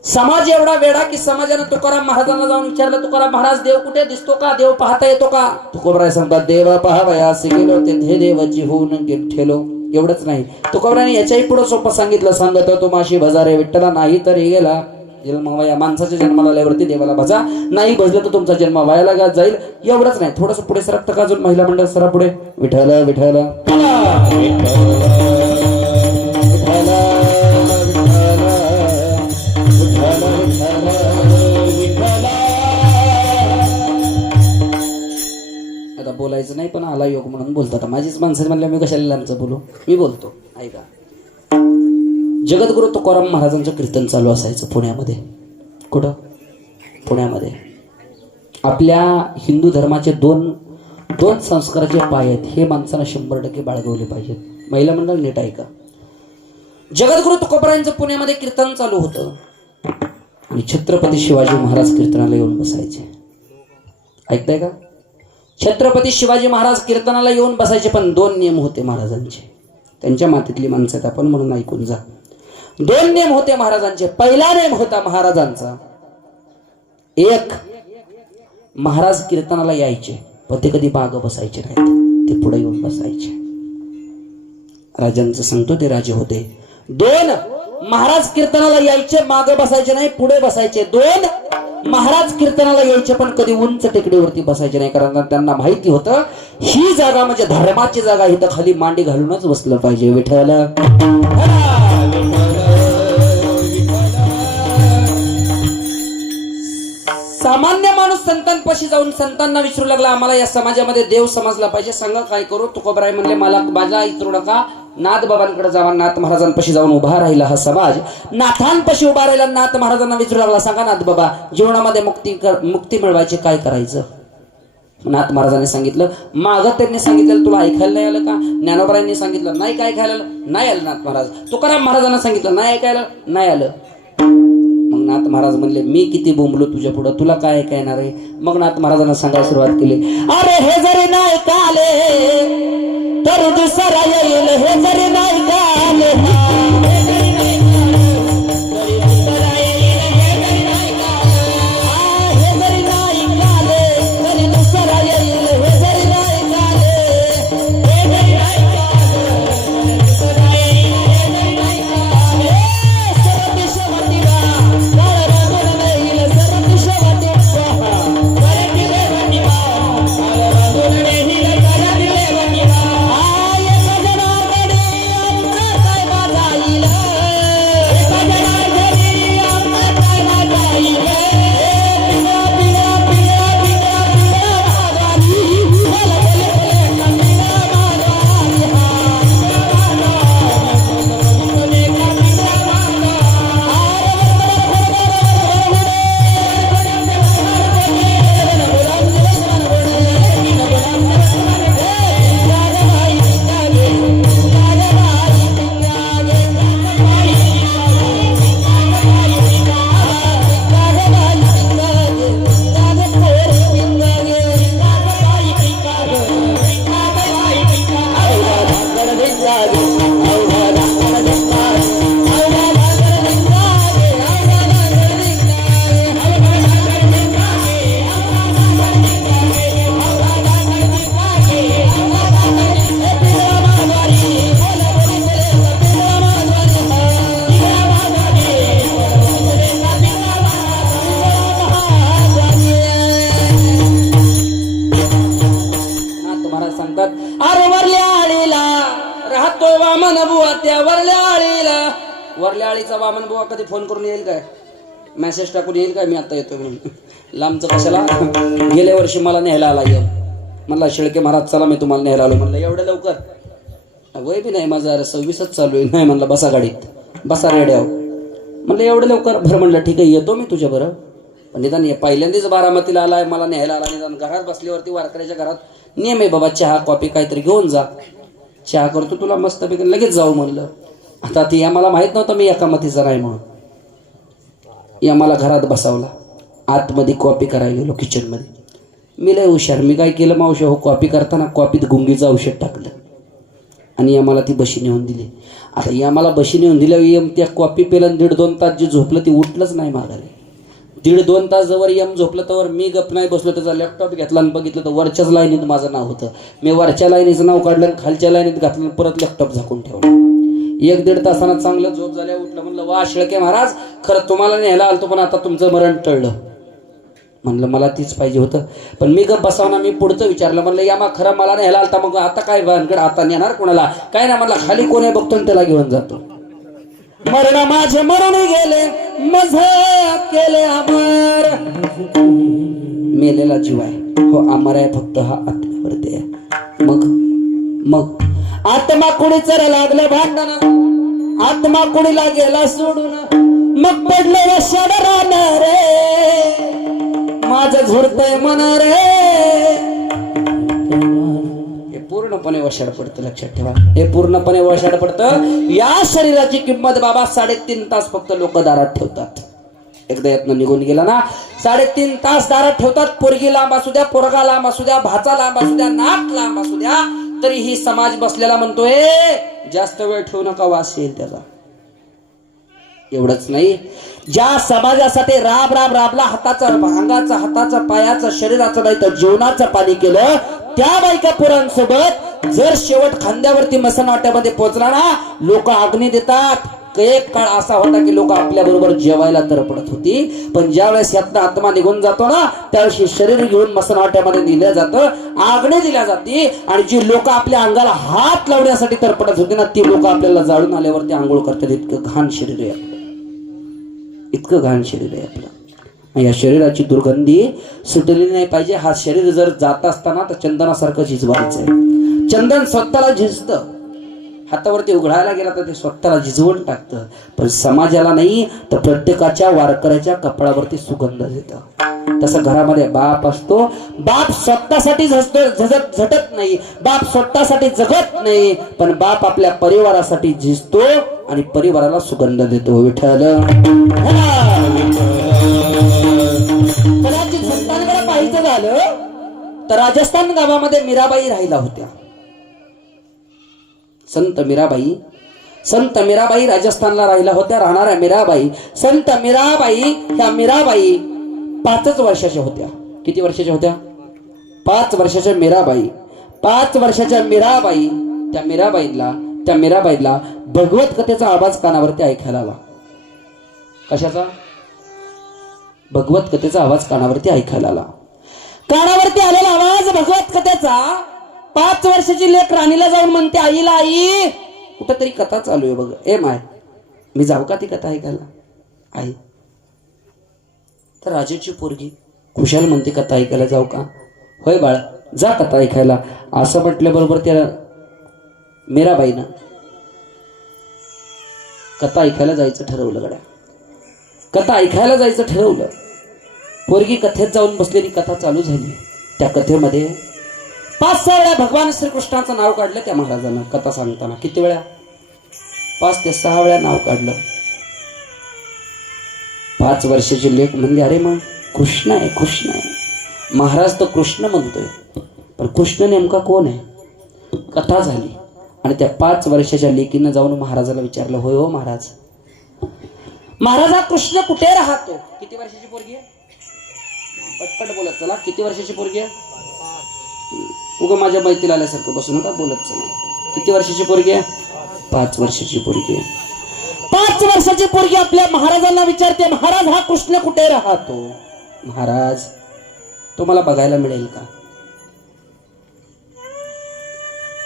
समाज एवढा वेडा की समाजानं तुकाराम महाराजांना जाऊन विचारलं, तुकाराम महाराज देव कुठे दिसतो का, देव पाहता येतो का? तुकोबराय सांगतात, देव पाहावयास गेलो ते देवाची होऊन ठेलो. एवढंच नाही, तुकोबराने याच्याही पुढे सोपं सांगितलं, सांगत तो माशी भजारे विठ्ठला, नाही तर हे गेला जन्म वाया. माणसाच्या जन्माला आल्यावरती देवाला भजा, नाही भजलं तर तुमचा जन्म वायाला जाईल. एवढंच नाही, थोडस पुढे सरकतं का अजून महिला मंडळ सरा पुढे. विठ्ठल विठ्ठल आता बोलायचं नाही पण आला योग म्हणून बोलतात. माझीच माणसं म्हणल्या मी कशाला आमचं बोलू, मी बोलतो. ऐका, जगद्गुरु तुकाराम महाराजांचं कीर्तन चालू असायचं पुण्यामध्ये. कुठं? पुण्यामध्ये. आपल्या हिंदू धर्माचे दोन संस्काराचे पाय आहेत, हे माणसाला 100% बाळगवले पाहिजेत. महिला मंडळ नीट ऐका. जगद्गुरु तुकोबरायांचं पुण्यामध्ये कीर्तन चालू होतं आणि छत्रपती शिवाजी महाराज कीर्तनाला येऊन बसायचे. ऐकताय का? छत्रपती शिवाजी महाराज कीर्तनाला येऊन बसायचे, पण 2 नियम होते महाराजांचे. त्यांच्या मातीतली माणसं आहेत आपण म्हणून ऐकून जा. 2 नियम होते महाराजांचे. पहिला नियम होता महाराजांचा, एक, महाराज कीर्तनाला यायचे पण ते कधी मागं बसायचे नाहीत, ते पुढे येऊन बसायचे. राजांचं सांगतो ते राजे होते. 2, महाराज कीर्तनाला यायचे, मागं बसायचे नाही, पुढे बसायचे. 2, महाराज कीर्तनाला यायचे पण कधी उंच टेकडीवरती बसायचे नाही, कारण त्यांना माहिती होतं ही जागा म्हणजे धर्माची जागा, इथं खाली मांडी घालूनच बसलं पाहिजे. विठ्ठल सामान्य माणूस संतांपाशी जाऊन संतांना विचारू लागला, आम्हाला या समाजामध्ये देव समजला पाहिजे, सांगा काय करू. तुकोबराय म्हणले, मला माझा इतरू नका, नाथ बाबांकडे जावा. नाथ महाराजांपाशी जाऊन उभा राहिला हा समाज. नाथांपाशी उभा राहिला, नाथ महाराजांना विचारू लागला, सांगा नाथ बाबा, जीवनामध्ये मुक्ती मिळवायची काय करायचं. नाथ महाराजांनी सांगितलं, मागं त्यांनी सांगितलं तुला ऐकायला नाही आलं का. ज्ञानोबरायांनी सांगितलं नाही काय ऐकायला नाही आलं. नाथ महाराज तुकाराम महाराजांना सांगितलं नाही ऐकायला नाही आलं. मग नाथ महाराज म्हणले, मी किती बोंबलो तुझ्या पुढं, तुला काय ऐकायणार आहे. मग नाथ महाराजांना सांगायला सुरुवात केली, अरे हे जरी नाही काले तर दुसरा येईल, हे जरी नाही काले वरल्या आळीचा वामन बुवा कधी फोन करून येईल काय, मेसेज टाकून येईल काय, मी आता येतो म्हणून. लांबचं कशाला. गेल्या वर्षी मला न्यायला आला येईल, म्हणला शेळके महाराज चला मी तुम्हाला न्यायला आलो. म्हणलं एवढं लवकर, वय बी नाही माझं, अरे 26च चालू आहे. नाही म्हणलं बसा गाडीत, बसा रेड्याव. म्हणलं एवढं लवकर, बरं म्हणलं ठीक आहे येतो मी तुझ्या बरं. पण निदान पहिल्यांदाच बारामतीला आलाय, मला न्यायला आला. निदान घरात बसल्यावरती वारकऱ्याच्या घरात नियम आहे बाबा, चहा कॉफी काहीतरी घेऊन जा, चहा करतो तुला मस्तपैकी, लगेच जाऊ म्हणलं. आता ती आम्हाला माहित नव्हतं मी एकामतीचा नाही म्हणून. आम्हाला घरात बसावला, आतमध्ये कॉपी करायला गेलो किचनमध्ये. मी लय हुशार, मी काय केलं मावशी हो, कॉपी करताना कॉपीत गुंगीचं औषध टाकलं आणि आम्हाला ती बशी नेऊन दिली. आता आम्हाला बशी नेऊन दिल्यावर त्या कॉपी पेलं 1.5-2 तास जे झोपलं ते उठलंच नाही मागायला. 1.5-2 तास जवळ यम झोपलं तर मी गप नाही बसलो. त्याचा लॅपटॉप घेतला आणि बघितलं तर वरच्याच लाईनीत माझं नाव होतं. मी वरच्या लाईनीचं नाव काढलं आणि खालच्या लाईनीत घातलं आणि परत लॅपटॉप झाकून ठेवलं. 1-1.5 तासानं चांगलं झोप झाल्या उठलं. म्हणलं वा शेळके महाराज, खरं तुम्हाला न्यायला आलतो पण आता तुमचं मरण टळलं. म्हणलं मला तीच पाहिजे होतं. पण मी गप बसावना. मी पुढचं विचारलं. म्हणलं या मग खरं मला न्यायला आलता मग आता काय भानगड, आता नेणार कोणाला काय ना. म्हणलं खाली कोण आहे बघतो आणि त्याला घेऊन जातो. मरण माझे मरण गेले मजा केले अमर. मेलेला जीव आहे हो अमर आहे, फक्त हा आत्म्यावरती आहे. मग आत्मा कुणी चर लागलं भांडण, आत्मा कुणीला गेला सोडून, मग पडलं वशाड राहणार रे माझं झुरतय मन रे. पूर्णपणे वशाड पडतं, लक्षात ठेवा. हे पूर्णपणे वशाड पडतं. या शरीराची किंमत बाबा 3.5 तास फक्त लोक दारात ठेवतात. एकदा यातनं निघून गेला ना 3.5 तास दारात ठेवतात. पोरगी लांब असू द्या, पोरगा लांब असू द्या, भाचा लांब असू द्या, नाक लांब असू द्या, तरीही समाज बसलेला म्हणतोय जास्त वेळ ठेवू नका, वास येईल त्याचा. एवढंच नाही, ज्या समाजासाठी राबला, हाताचा अंगाचा, हाताचा, पायाचा, शरीराचं नाही तर जीवनाचं पाणी केलं, त्या बायका पुरांसोबत जर शेवट खांद्यावरती मसनवाट्यामध्ये पोहोचला ना, लोक अग्नी देतात. एक काळ असा होता की लोक आपल्या बरोबर जेवायला तर पडत होती, पण ज्या वेळेस यातनं आत्मा निघून जातो ना त्यावेळेस शरीर घेऊन मसनवाट्यामध्ये दिलं जातं, आग्ने दिल्या जाते. आणि जी लोक आपल्या अंगाला हात लावण्यासाठी तर पडत होती ना, ती लोक आपल्याला जाळून आल्यावरती आंघोळ करतात. इतकं घाण शरीर आहे आपलं, इतकं घाण शरीर आहे आपलं. या शरीराची दुर्गंधी सुटली नाही पाहिजे. हा शरीर जर जात असताना तर चंदनासारखं झिजवायचंय. चंदन स्वतःला झिजतं, हातावरती उघडायला गेला तर ते स्वतःला झिजवून टाकतं, पण समाजाला नाही तर प्रत्येकाच्या वारकऱ्याच्या कपडावरती सुगंध देतं. तसं घरामध्ये बाप असतो, बाप स्वतःसाठी झटत नाही, बाप स्वतःसाठी जगत नाही, पण बाप आपल्या परिवारासाठी झिजतो आणि परिवाराला सुगंध देतो. विठ्ठल कदाचित संतांकडे पाहायचं झालं तर राजस्थान गावामध्ये मीराबाई राहिला होत्या. संत मीराबाई राजस्थानला राहिला होत्या. राहणाऱ्या मीराबाई, संत मीराबाई, ह्या मीराबाई 5 वर्षाच्या होत्या. किती वर्षाच्या होत्या? 5 वर्षाच्या मीराबाई. 5 वर्षाच्या मीराबाई, त्या मीराबाईला भगवत कथेचा आवाज कानावरती ऐकायला आला. कशाचा? भगवत कथेचा आवाज कानावरती ऐकायला आला. कानावरती आलेला आवाज भगवत कथेचा. 5 वर्षाची लेक राणीला जाऊन म्हणते, आईला, आई कुठंतरी कथा चालू आहे बघ. ए माय, मी जाऊ का ती कथा ऐकायला? आई तर राजाची पोरगी खुशाल म्हणते, कथा ऐकायला जाऊ का? होय बाळा, जा कथा ऐकायला. असं म्हटल्याबरोबर त्या मीराबाईनं कथा ऐकायला जायचं ठरवलं. गड्या कथा ऐकायला जायचं ठरवलं. पोरगी कथेत जाऊन बसलेली, कथा चालू झाली. त्या कथेमध्ये 5-6 वेळा भगवान श्रीकृष्णाचं नाव काढलं त्या महाराजांना. कथा सांगताना किती वेळा? 5 ते 6 वेळा नाव काढलं. 5 वर्षाची लेक म्हणली, अरे मग कृष्ण आहे, कृष्ण आहे. महाराज तर कृष्ण म्हणतोय, पण कृष्ण नेमका कोण आहे? कथा झाली आणि त्या 5 वर्षाच्या लेकीनं जाऊन महाराजाला विचारलं, होय हो महाराज, महाराज हा कृष्ण कुठे राहतो? किती वर्षाची पोरगी आहे? पटपट बोलत चला. किती वर्षाची पोरगी आहे? उगं माझ्या मैत्रीला आल्यासारखं बसू नका, बोलत चला. किती वर्षाची पोरगी आहे? 5 वर्षाची पोरगी आहे. 5 वर्षाची पोरगी आपल्या महाराजांना विचारते, महाराज हा कृष्ण कुठे राहतो? महाराज तो मला बघायला मिळेल का?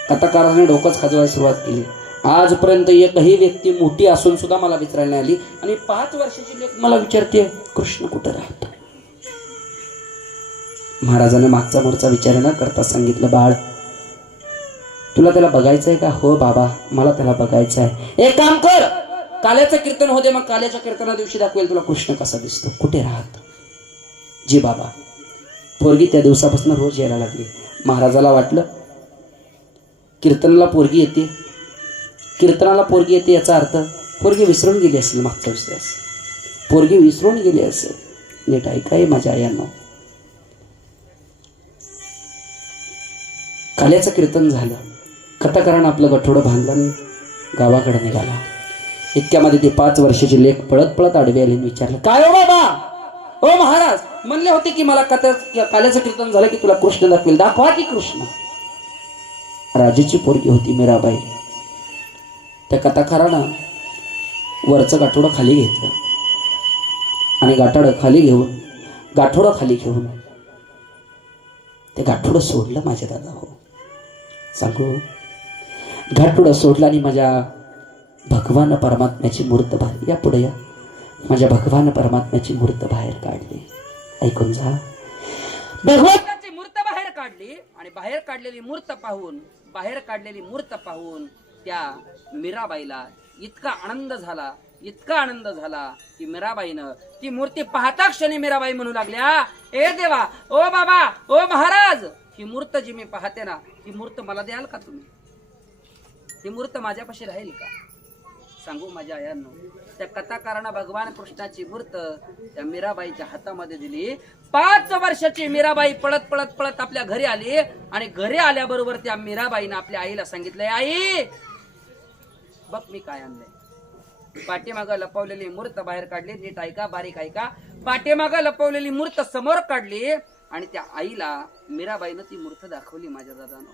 कथाकाराने डोकंच खाजवायला सुरुवात केली. आजपर्यंत एकही व्यक्ती मोठी असून सुद्धा मला विचारायला आली आणि 5 वर्षाची लेक मला विचारते कृष्ण कुठे राहतो? महाराजांनी मागचा मोरचा विचार न करता सांगितलं, बाळ तुला त्याला बघायचंय का? हो बाबा, मला त्याला बघायचं आहे. एक काम कर, काल्याचं कीर्तन होते, मग काल्याच्या कीर्तना दिवशी दाखवेल तुला कृष्ण कसा दिसतो, कुठे राहतो. जी बाबा. पोरगी त्या दिवसापासून रोज यायला लागली. महाराजाला वाटलं कीर्तनाला पोरगी येते, कीर्तनाला पोरगी येते याचा अर्थ पोरगी विसरून गेली असेल. मागचा विश्वास पोरगी विसरून गेली असेल. नीट ऐकाय माझ्या आयांनो. काल्याचं कीर्तन झालं. कथाकारानं आपलं गठोडं बांधलं आणि गावाकडे निघाला. इतक्यामध्ये ती 5 वर्षाची लेक पळत पळत आडवी आली आणि विचारलं, काय हो बाबा, ओ महाराज म्हणले होते की मला काल्याचं कीर्तन झालं की तुला कृष्ण दाखवेल, दाखवा की कृष्ण. राजाची पोरगी होती मीराबाई. त्या कथाकारानं वरचं गाठोडं खाली घेतलं आणि गाठोडं खाली घेऊन ते गाठोडं सोडलं. माझ्या दादा हो सांगू, गाठोडं सोडलं आणि माझ्या भगवान परमात्म्याची मूर्त बाहेर, या पुढे या, माझ्या भगवान परमात्म्याची मूर्त बाहेर काढली. ऐकून जा. भगवानाची मूर्त बाहेर काढली आणि बाहेर काढलेली मूर्त पाहून त्या मीराबाईला इतका आनंद झाला की मीराबाईनं ती मूर्ती पाहता क्षणी मीराबाई म्हणू लागल्या, ए देवा, ओ बाबा, ओ महाराज, ही मूर्त जी मी पाहते ना, ही मूर्त मला द्याल का तुम्ही? ही मूर्त माझ्यापाशी राहील का? सांगू माझ्या आयांनो, त्या कथाकारानं भगवान कृष्णाची मूर्त त्या मीराबाईच्या हातामध्ये दिली. 5 वर्षाची मीराबाई पळत आपल्या घरी आली आणि घरी आल्याबरोबर त्या मीराबाईनं आपल्या आईला सांगितलंय, आई बघ मी काय आणलंय. पाठीमागं लपवलेली मूर्त बाहेर काढली. नीट ऐका, बारीक ऐका. पाठीमागं लपवलेली मूर्त समोर काढली आणि त्या आईला मीराबाईनं ती मूर्त दाखवली. माझ्या दादानो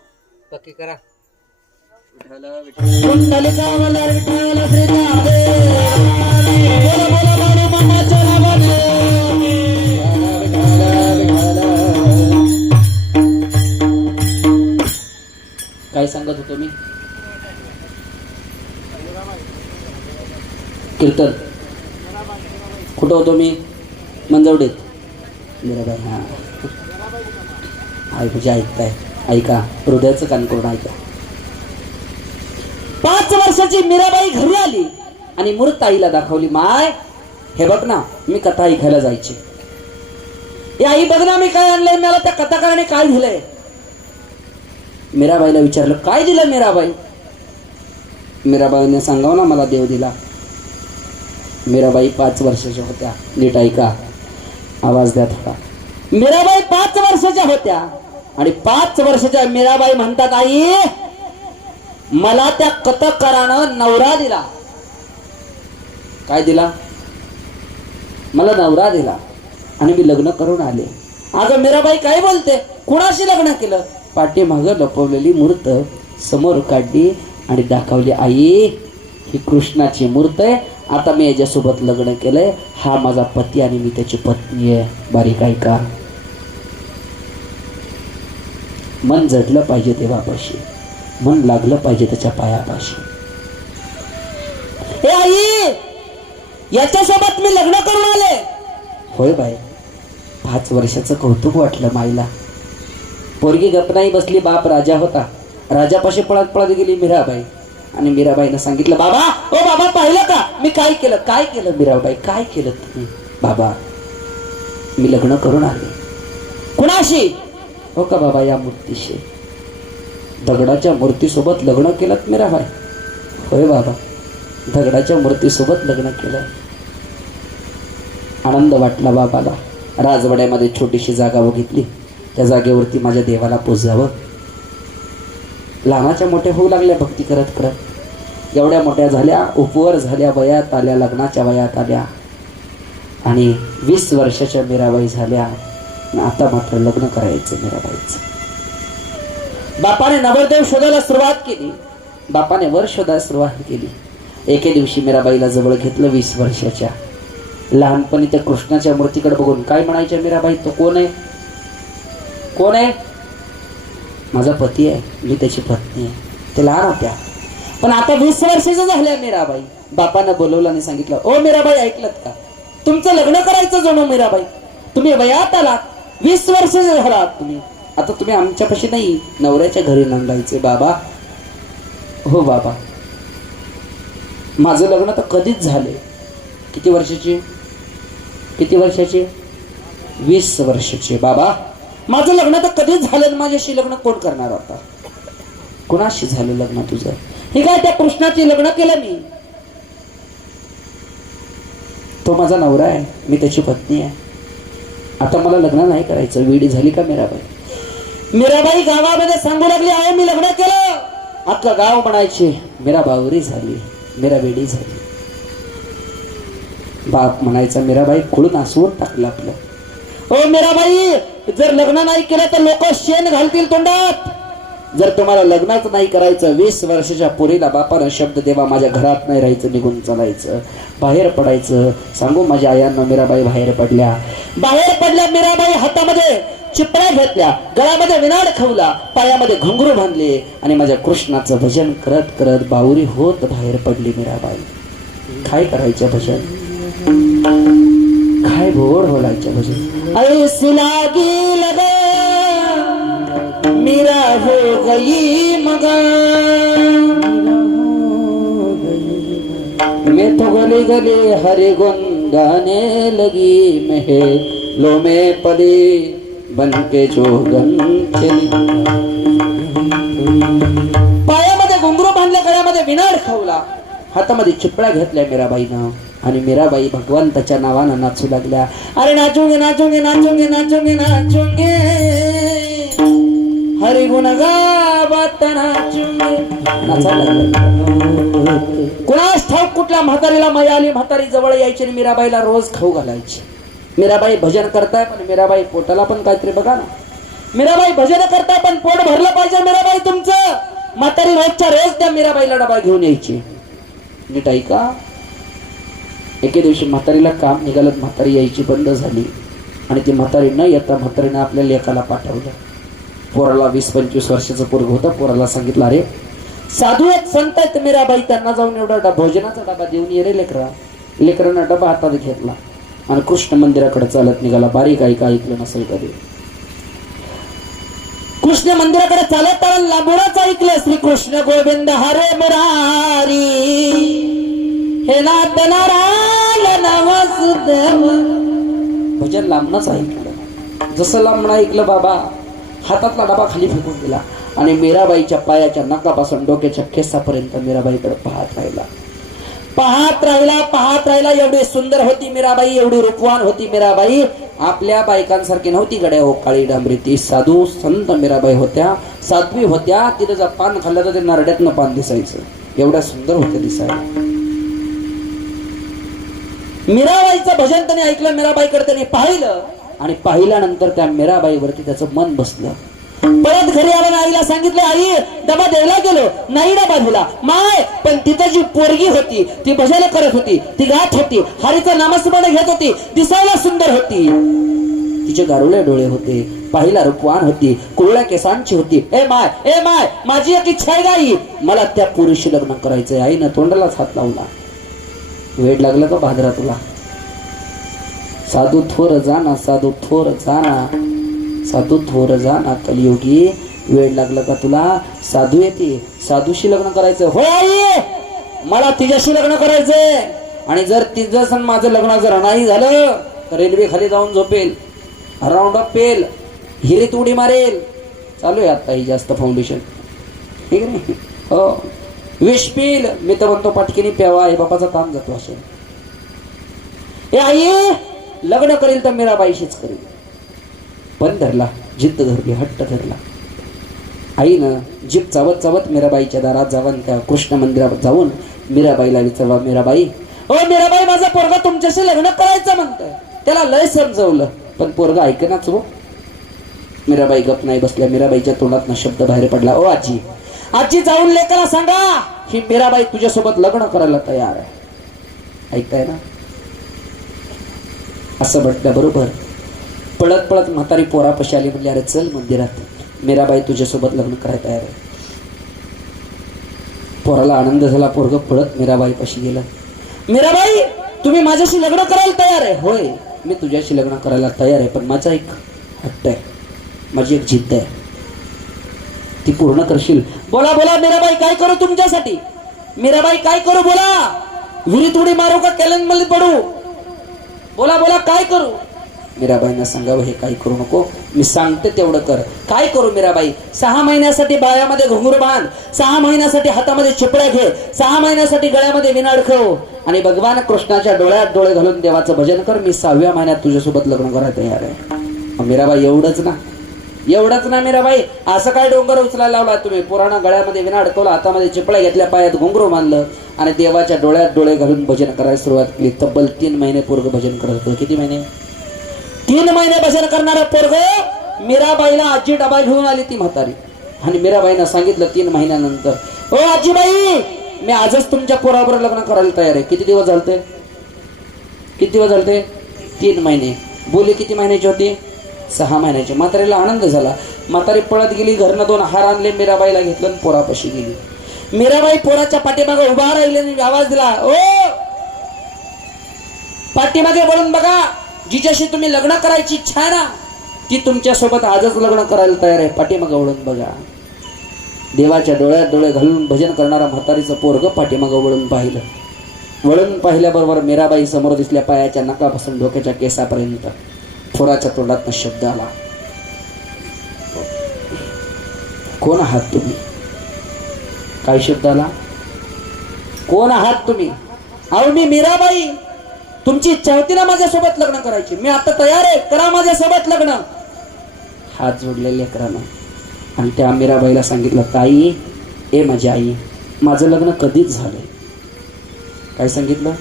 पक्की करा. विठ्ठल काय सांगत होतो मी? कीर्तन कुठं होतो मी? मंजवडीत. मीराबाई, हा ऐकूचे ऐकताय, ऐका, हृदयाचं कान करून ऐका. 5 वर्षाची मीराबाई घरी आली आणि मूर्त आईला दाखवली. माय हे बघ ना, मी कथा ऐकायला जायची. आई बघ ना मी काय आणलंय, मला त्या कथाकाराने काय दिलंय. मीराबाईला विचारलं, काय दिलं मीराबाई? मीराबाईने सांगाव ना मला देव दिला. मीराबाई 5 वर्षाच्या होत्या. नीट ऐका, आवाज द्या थोडा. मीराबाई 5 वर्षाच्या होत्या आणि 5 वर्षाच्या मीराबाई म्हणतात, आई मला त्या कथाकारानं नवरा दिला. काय दिला? मला नवरा दिला आणि मी लग्न करून आले. अगं मीराबाई काय बोलते? कुणाशी लग्न केलं? पाठीमागं लपवलेली मूर्त समोर काढली आणि दाखवली, आई ही कृष्णाची मूर्त आहे. आता मी याच्यासोबत लग्न केलंय. हा माझा पती आणि मी त्याची पत्नी आहे. बारीक ऐका. मन जडलं पाहिजे देवापाशी, मन लागलं पाहिजे त्याच्या पायापाशी. हे आई, याच्यासोबत मी लग्न करून आले. होय बाई. 5 वर्षाचं कौतुक वाटलं माईला. पोरगी गप नाही बसली. बाप राजा होता. राजापाशी पळत गेली मीराबाई आणि मीराबाईनं सांगितलं, बाबा, ओ बाबा, पाहिलं का मी काय केलं? काय केलं मीराबाई? काय केलं तुम्ही? बाबा मी लग्न करून आले. कुणाशी? हो का बाबा, या मूर्तीशी. दगडाच्या मूर्तीसोबत लग्न केलं मीराबाई? होय बाबा, दगडाच्या मूर्तीसोबत लग्न केलं. आनंद वाटला बाबाला. राजवाड्यामध्ये छोटीशी जागा बघितली. त्या जागेवरती माझ्या देवाला पूजावं. लहानाच्या मोठ्या होऊ लागल्या भक्ती करत करत. एवढ्या मोठ्या झाल्या, उपवर झाल्या, वयात आल्या, लग्नाच्या वयात आल्या आणि 20 वर्षाच्या मीराबाई झाल्या. आता मात्र लग्न करायचं मीराबाईचं. बापाने नवरदेव शोधायला सुरुवात केली. बापाने वर शोधायला सुरुवात केली. एके दिवशी मीराबाईला जवळ घेतलं. 20 वर्षाच्या. लहानपणी त्या कृष्णाच्या मूर्तीकडे बघून काय म्हणायच्या मीराबाई? तो कोण आहे? कोण आहे? माझा पती आहे, मी त्याची पत्नी आहे. ते लहान होत्या पण आता 20 वर्षाच्या झाल्या मीराबाई. बापानं बोलवलं आणि सांगितलं, ओ मीराबाई, ऐकलत का? तुमचं लग्न करायचं जणू मीराबाई. तुम्ही वयात आलात, 20 वर्षाचे झालात तुम्ही. आता तुम्ही आमच्यापाशी नाही, नवऱ्याच्या घरी नांदायचे. बाबा, हो बाबा, माझं लग्न तर कधीच झाले. किती वर्षाची? किती वर्षाची? 20 वर्षाची. बाबा माझं लग्न तर कधीच झालं. माझ्याशी लग्न कोण करणार होता? कोणाशी झालं लग्न तुझं? हे काय, त्या कृष्णाची लग्न केलं मी. तो माझा नवरा आहे, मी त्याची पत्नी आहे. आता मला लग्न नाही करायचं. वेडी झाली का मीराबाई? मीराबाई गावामध्ये सांगू लागली, आहे मी लग्न केलं. अख्खं गाव म्हणायचे मीरा बावरी झाली, मीरा वेडी झाली. बाप म्हणायचा मीराबाई खोडून हसवून टाकलं आपलं. ओ मीराबाई, जर लग्न नाही केलं तर लोक शेण घालतील तोंडात. जर तुम्हाला लग्नच नाही करायचं, 20 वर्षाच्या पोरीला बापानं शब्द देवा माझ्या घरात नाही राहायचं, निघून चालायचं, बाहेर पडायचं. सांगू माझ्या आयांना, मीराबाई बाहेर पडल्या. मीराबाई हातामध्ये चिपळ्या घेतल्या, गळ्यामध्ये विनाड खवला, पायामध्ये घुंगरू बांधले आणि माझ्या कृष्णाचं भजन करत करत बावरी होत बाहेर पडली मीराबाई. काय करायचं भजन, काय भोर बोलायचं भजन. ऐसी लागी लगा मीरा हो गई मगा, मैं तो गली गली हरि गुन गाने लगी, मैं लो में पली बन के जोगन चली. पायामध्ये घुंगरू बांधले, गळ्यामध्ये विनाड खवला, हातामध्ये चिपळ्या घेतल्या मीराबाईनं आणि मीराबाई भगवंताच्या नावानं नाचू लागल्या. अरे नाचूंगे नाचूंगे नाचूंगे नाचूंगे नाचूंगे, हरि गुण गावत नाचूंगे. नाचायला लागल्या. कुणास ठाऊक कुठल्या म्हातारीला माया आली, म्हातारी जवळ यायची आणि मीराबाईला रोज खाऊ घालायची. मीराबाई भजन करताय पण मीराबाई पोटाला पण काहीतरी बघा ना. मीराबाई भजन करताय पण पोट भरलं पाहिजे मीराबाई तुमचं. म्हातारी रोजच्या रोज त्या मीराबाईला डबा घेऊन यायची. नीट ऐका, एके दिवशी म्हातारीला काम निघालं, म्हातारी यायची बंद झाली आणि ती म्हातारी न येता म्हातारीनं आपल्या लेकाला पाठवलं. पोराला 20-25 वर्षाचं पोरग होतं. पोराला सांगितलं, अरे साधू एक संत आहेत मीराबाई, त्यांना जाऊन एवढा भोजनाचा डबा देऊन ये रे लेकरा. लेकरानं डबा हातात घेतला आणि कृष्ण मंदिराकडे चालत निघाला. बारीक ऐकलं नसेल कधी. कृष्ण मंदिराकडे चालत लांबूनच ऐकलं, श्री कृष्ण गोविंद हरे मुरारी, हे नाथ नारायण वासुदेव. भजन लांबनच ऐकलं. जसं लांबणं ऐकलं बाबा हातातला डबा खाली फेकून दिला आणि मीराबाईच्या पायाच्या नकापासून डोक्याच्या केसापर्यंत मीराबाईकडे पाहत राहिला. एवढी सुंदर होती मीराबाई, एवढी रूपवान होती मीराबाई. आपल्या बायकांसारखी नव्हती गड्या हो काळी डांबरी. ती साधू संत मीराबाई होत्या, साध्वी होत्या. तिथं जर पान खाल्लं तर ते नरड्यातनं पान दिसायचं, एवढ्या सुंदर होत्या दिसायला. मीराबाईचं भजन त्याने ऐकलं, मीराबाईकडे त्याने पाहिलं आणि पाहिल्यानंतर त्या मीराबाईवरती त्याचं मन बसलं. परत घरी आला, आईला सांगितलं, आई डबा द्यायला गेलो, नाही डबा दिला. माय, पण तिथं जी पोरगी होती ती भजन करत होती, ती गात होती, हरीचं नामस्मरण घेत होती, दिसायला सुंदर होती, तिचे गारुळे डोळे होते, पाहिला रूपवान होती, कुरळ्या केसांची होती. ए माय, माझी एक इच्छा आहे गाई, मला त्या पुरुषी लग्न करायचंय. आईनं तोंडालाच हात लावला. वेळ लागला का भादरा तुला? साधू थोर जाना, साधू थोर जाना, साधू थोर जाना कलियुगी. वेळ लागला का तुला? साधू येते, साधूशी लग्न करायचं. हो आई, मला तिच्याशी लग्न करायचंय. आणि जर तिचं सण माझं लग्न जर नाही झालं तर रेल्वे खाली जाऊन झोपेल, राऊंड अप पेल, हिरीत उडी मारेल. चालू आहे आता ही जास्त फाउंडेशन, ठीक आहे नाही? हो, विष पेल. मी तर म्हणतो पाटकीनी प्यावा, आई बापाचा काम जातो असं. ए आई, लग्न करेल तर मीराबाईशीच करेल. पण धरला, जिद्द धरली, हट्ट धरला. आईनं जीप चावत मीराबाईच्या दारात जाऊन, त्या कृष्ण मंदिरात जाऊन मीराबाईला विचारला, मीराबाई, ओ मीराबाई, माझा पोरगा तुमच्याशी लग्न करायचं म्हणतोय. त्याला लय समजवलं पण पोरगा ऐकनाच हो. मीराबाई गप नाही बसल्या. मीराबाईच्या तोंडातनं शब्द बाहेर पडला, ओ आजी, आजी जाऊन लेकाला सांगा ही मीराबाई तुझ्यासोबत लग्न करायला तयार आहे. ऐकताय ना? असं म्हटल्याबरोबर पळत म्हातारी पोरापाशी आली. म्हणली, अरे चल मंदिरात, मीराबाई तुझ्यासोबत लग्न करायला तयार आहे. पोराला आनंद झाला. पोरग पळत मीराबाईपाशी गेलं. मीराबाई, तुम्ही माझ्याशी लग्न करायला तयार आहे? होय, मी तुझ्याशी लग्न करायला तयार आहे, पण माझा एक हट्ट आहे, माझी एक जिद्द आहे, ती पूर्ण करशील? बोला मीराबाई, काय करू तुमच्यासाठी? मीराबाई, काय करू बोला? विहिरीत उडी मारू का कॅलेंडमध्ये पडू? बोला काय करू? मीराबाईंना सांगावं, हे काही करू नको, मी सांगते तेवढं कर. काय करू मीराबाई? 6 महिन्यासाठी बाळ्यामध्ये घुंगरू बांध, 6 महिन्यासाठी हातामध्ये चिपळ्या घे, 6 महिन्यासाठी गळ्यामध्ये विनाड खव आणि भगवान कृष्णाच्या डोळ्यात डोळे घालून देवाचं भजन कर. मी 6व्या महिन्यात तुझ्यासोबत लग्न करायला तयार आहे. मीराबाई, एवढंच ना? एवढंच ना मीराबाई, असं काय डोंगर उचलायला लावला तुम्ही? पुराणा गळ्यामध्ये विना अडकवला, हातामध्ये चिपळ्या घेतल्या, पायात घुंगरू बांधलं आणि देवाच्या डोळ्यात डोळे घालून भजन करायला सुरुवात केली. तब्बल 3 महिने पोरग भजन करत होतं. किती महिने? 3 महिने भजन करणारा पोरग. मीराबाईला आजी डबा घेऊन आली ती म्हातारी आणि मीराबाईनं सांगितलं 3 महिन्यानंतर, ओ आजीबाई, मी आजच तुमच्या पोराबरोबर लग्न करायला तयार आहे. किती दिवस झालते? किती दिवस झालते? 3 महिने. बोली किती महिन्याची होती? 6 महिन्याची. म्हातारीला आनंद झाला. म्हातारी पळत गेली, घरनं 2 हार आणले, मीराबाईला घेतलं आणि पोरापाशी गेली. मीराबाई पोराच्या पाठीमागे उभा राहिली आणि आवाज दिला, ओ पाठीमागे वळून बघा, जिच्याशी तुम्ही लग्न करायची इच्छा आहे ना, ती तुमच्या सोबत आजच लग्न करायला तयार आहे. पाठीमागे वळून बघा. देवाच्या डोळ्यात डोळे घालून भजन करणारा म्हातारीचं पोरग पाठीमागे वळून पाहिलं. वळून पाहिल्याबरोबर मीराबाई समोर दिसल्या. पायाच्या नकापासून डोक्याच्या केसापर्यंत थोराच्या तोंडातनं शब्द आला, कोण आहात तुम्ही? काय शब्द आला? कोण आहात तुम्ही? अहो मी मीराबाई, तुमची इच्छा होती ना माझ्यासोबत लग्न करायची, मी आता तयार आहे, करा माझ्यासोबत लग्न. हात जोडले लेकरानं आणि त्या मीराबाईला सांगितलं, ताई, ए माझी आई, माझं लग्न कधीच झालंय. काय सांगितलं?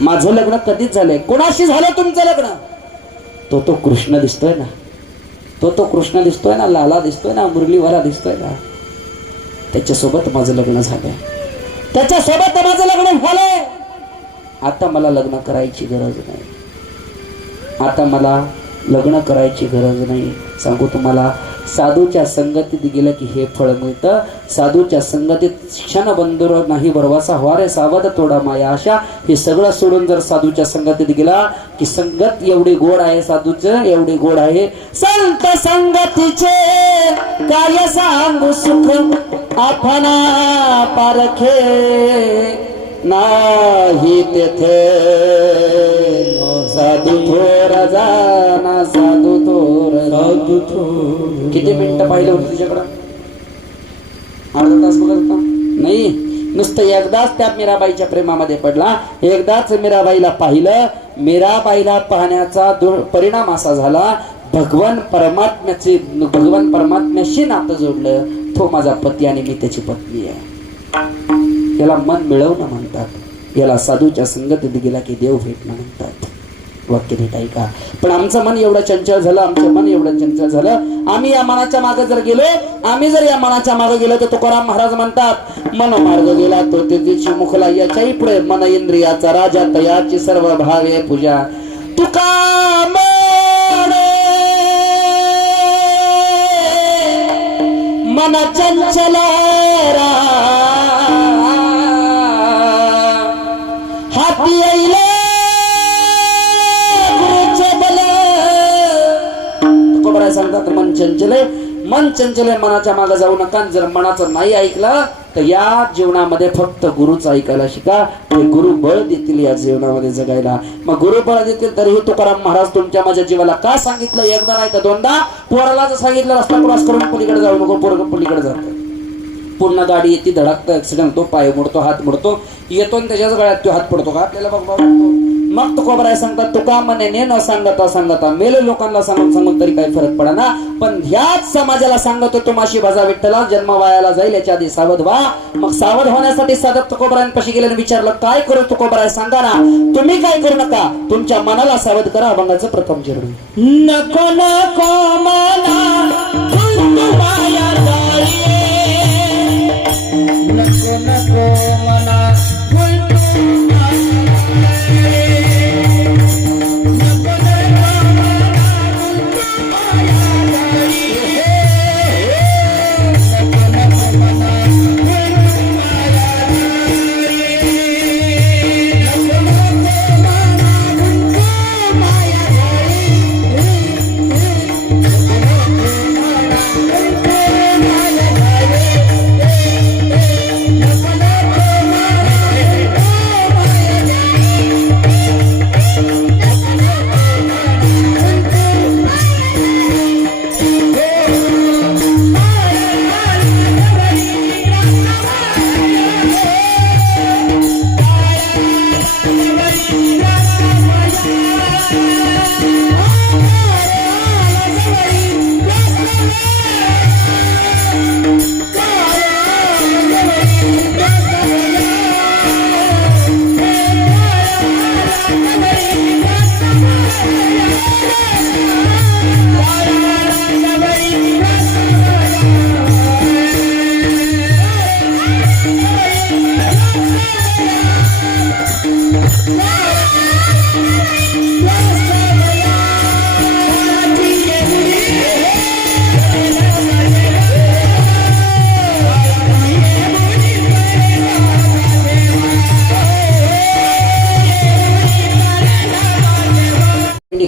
माझं लग्न कधीच झालंय. कोणाशी झालं तुमचं लग्न? तो कृष्ण दिसतोय ना, तो कृष्ण दिसतोय ना, लाला दिसतोय ना, मुरलीवाला दिसतोय ना, त्याच्यासोबत माझं लग्न झालंय. त्याच्यासोबत माझं लग्न झालंय. आता मला लग्न करायची गरज नाही. आता मला लग्न करायची गरज नाही. सांगू तुम्हाला, साधूच्या संगतीत गेलं की हे फळ मिळतं. साधूच्या संगतीत क्षणबंधुर नाही बरवासा व्हारे, सावध तोडा माया आशा. हे सगळं सोडून जर साधूच्या संगतीत गेला की संगत एवढी गोड आहे, साधूचं एवढी गोड आहे. संत संगतीचे काय सांगू सुख, आपणा पारखे नाही तेथे. साधू थोर जाना, साधू थोर, साधू थोर. किती मिनिटं पाहिलं होतं तुझ्याकडं? अर्धा तास बघत होता? नाही, नुसतं एकदाच त्या मीराबाईच्या प्रेमामध्ये पडला. एकदाच मीराबाईला पाहिलं. मीराबाईला पाहण्याचा परिणाम असा झाला, भगवान परमात्म्याशी नातं जोडलं. तो माझा पती आणि मी त्याची पत्नी आहे. याला मन मिळवणं म्हणतात. याला साधूच्या संगतीत गेला की देव भेटणं म्हणतात. वाक्य नीट ऐका. पण आमचं मन एवढं चंचल झालं, आमचं मन एवढं चंचल झालं, आम्ही या मनाच्या मागे जर गेलो, आम्ही जर या मनाच्या मागे गेलो तर तुकाराम महाराज म्हणतात, मन मार्ग गेला तो तेची मुखला, याच्याही पुढे मन इंद्रियाचा राजा, तयाची सर्व भावे पूजा. तुका मन चंचल हाती येईले सांगतात. मन चंचले, मन चंचले, मनाच्या मागे जाऊ नका. जर मनाचं नाही ऐकलं तर या जीवनामध्ये फक्त गुरुच ऐकायला शिका. ते गुरु बळ देतील या जीवनामध्ये जगायला. मग गुरु बळ देतील तरीही तुकाराम महाराज तुमच्या माझ्या जीवाला का सांगितलं? एकदा नाही तर दोनदा. पोराला जर सांगितलं रस्ता क्रॉस करून पलीकडे जाऊ नको, पोरग पलीकडे जातं. पूर्ण गाडी येते, धडकतं, ऍक्सिडेंट होतो, पाय मोडतो, हात मोडतो, येतो आणि त्याच्याच गळ्यात तो हात पडतो का आपल्याला बघ वाटतो. मग तुकोबराय सांगतात, तुका मने न सांगता सांगता मेले लोकांना सांगून तरी काही फरक पडा ना, पण ह्याच समाजाला सांगतो तुम्हाशी भजा विठ्ठला, जन्म वायाला जाईल, याच्या आधी सावध व्हा. मग सावध होण्यासाठी साधक तुकोबरायांपाशी गेल्याने विचारलं, काय करू तुकोबराय सांगा ना. तुम्ही काय करू नका, तुमच्या मनाला सावध करा. अभंगाचं प्रथम चरण. नको नको मना माया जाई, नको नको मना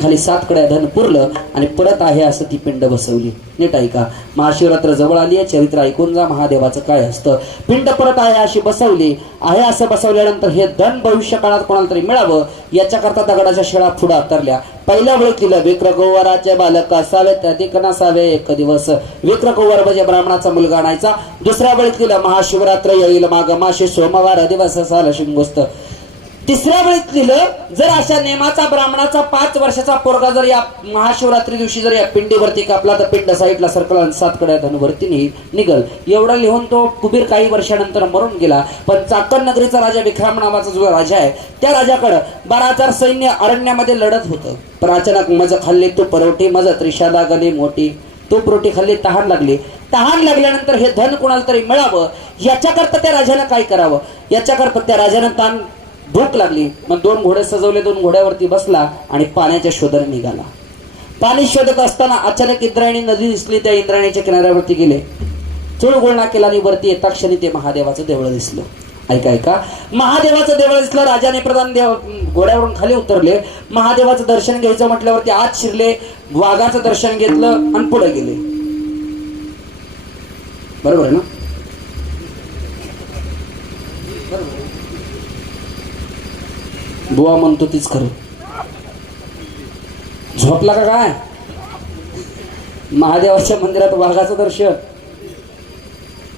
खाली 7 कड्या धन पुरलं आणि परत आहे असं ती पिंड बसवली. नीट ऐका, महाशिवरात्र जवळ आली आहे, चरित्र ऐकून जा महादेवाचं काय असतं. पिंड परत आहे अशी बसवली, आहे असं बसवल्यानंतर हे धन भविष्य काळात कोणाला तरी मिळावं याच्याकरता दगडाच्या शिळा पुढे उतरल्या. पहिल्या वेळी तिला विक्रकुंवराचे बालक असावे अधिक नसावे एक दिवस. विक्रकुंवर म्हणजे ब्राह्मणाचा मुलगा आणायचा. दुसऱ्या वेळी तिला महाशिवरात्र येईल माग मासे सोमवार दिवस साल शिंगोस्त. तिसऱ्या वेळेस लिहिलं जर अशा नेमाचा ब्राह्मणाचा 5 वर्षाचा पोरगा जर या महाशिवरात्री दिवशी जर या पिंडीवरती कापला तर पिंड साईडला सरकल आणि 7 कड्या धनवरती निघल. एवढा लिहून तो कुबीर काही वर्षानंतर मरून गेला. पण चाकण नगरीचा राजा विक्रम नावाचा जो राजा आहे त्या राजाकडं 12,000 सैन्य अरण्यामध्ये लढत होतं. पण अचानक मज खाल्ली तू परवठी मज त्रिशाला गली मोठी. तूप रोटी खाल्ली, तहान लागली. तहान लागल्यानंतर हे धन कोणाला तरी मिळावं याच्याकरता त्या राजानं काय करावं, याच्याकरता त्या राजानं ताण भूक लागली. मग 2 घोडे सजवले, 2 घोड्यावरती बसला आणि पाण्याच्या शोधाने निघाला. पाणी शोधत असताना अचानक इंद्रायणी नदी दिसली. त्या इंद्रायणीच्या किनाऱ्यावरती गेले, चुळगुळणा केला आणि वरती येता क्षणी ते महादेवाचं देवळ दिसलं. ऐका, महादेवाचं देवळ दिसलं. राजाने प्रधान देव घोड्यावरून खाली उतरले. महादेवाचं दर्शन घ्यायचं म्हटल्यावरती आत शिरले, वाघाचं दर्शन घेतलं आणि पुढे गेले. बरोबर आहे ना? बुवा म्हणतो तीच खरं. झोपला का काय? महादेवाच्या मंदिरात वाघाचं दर्शन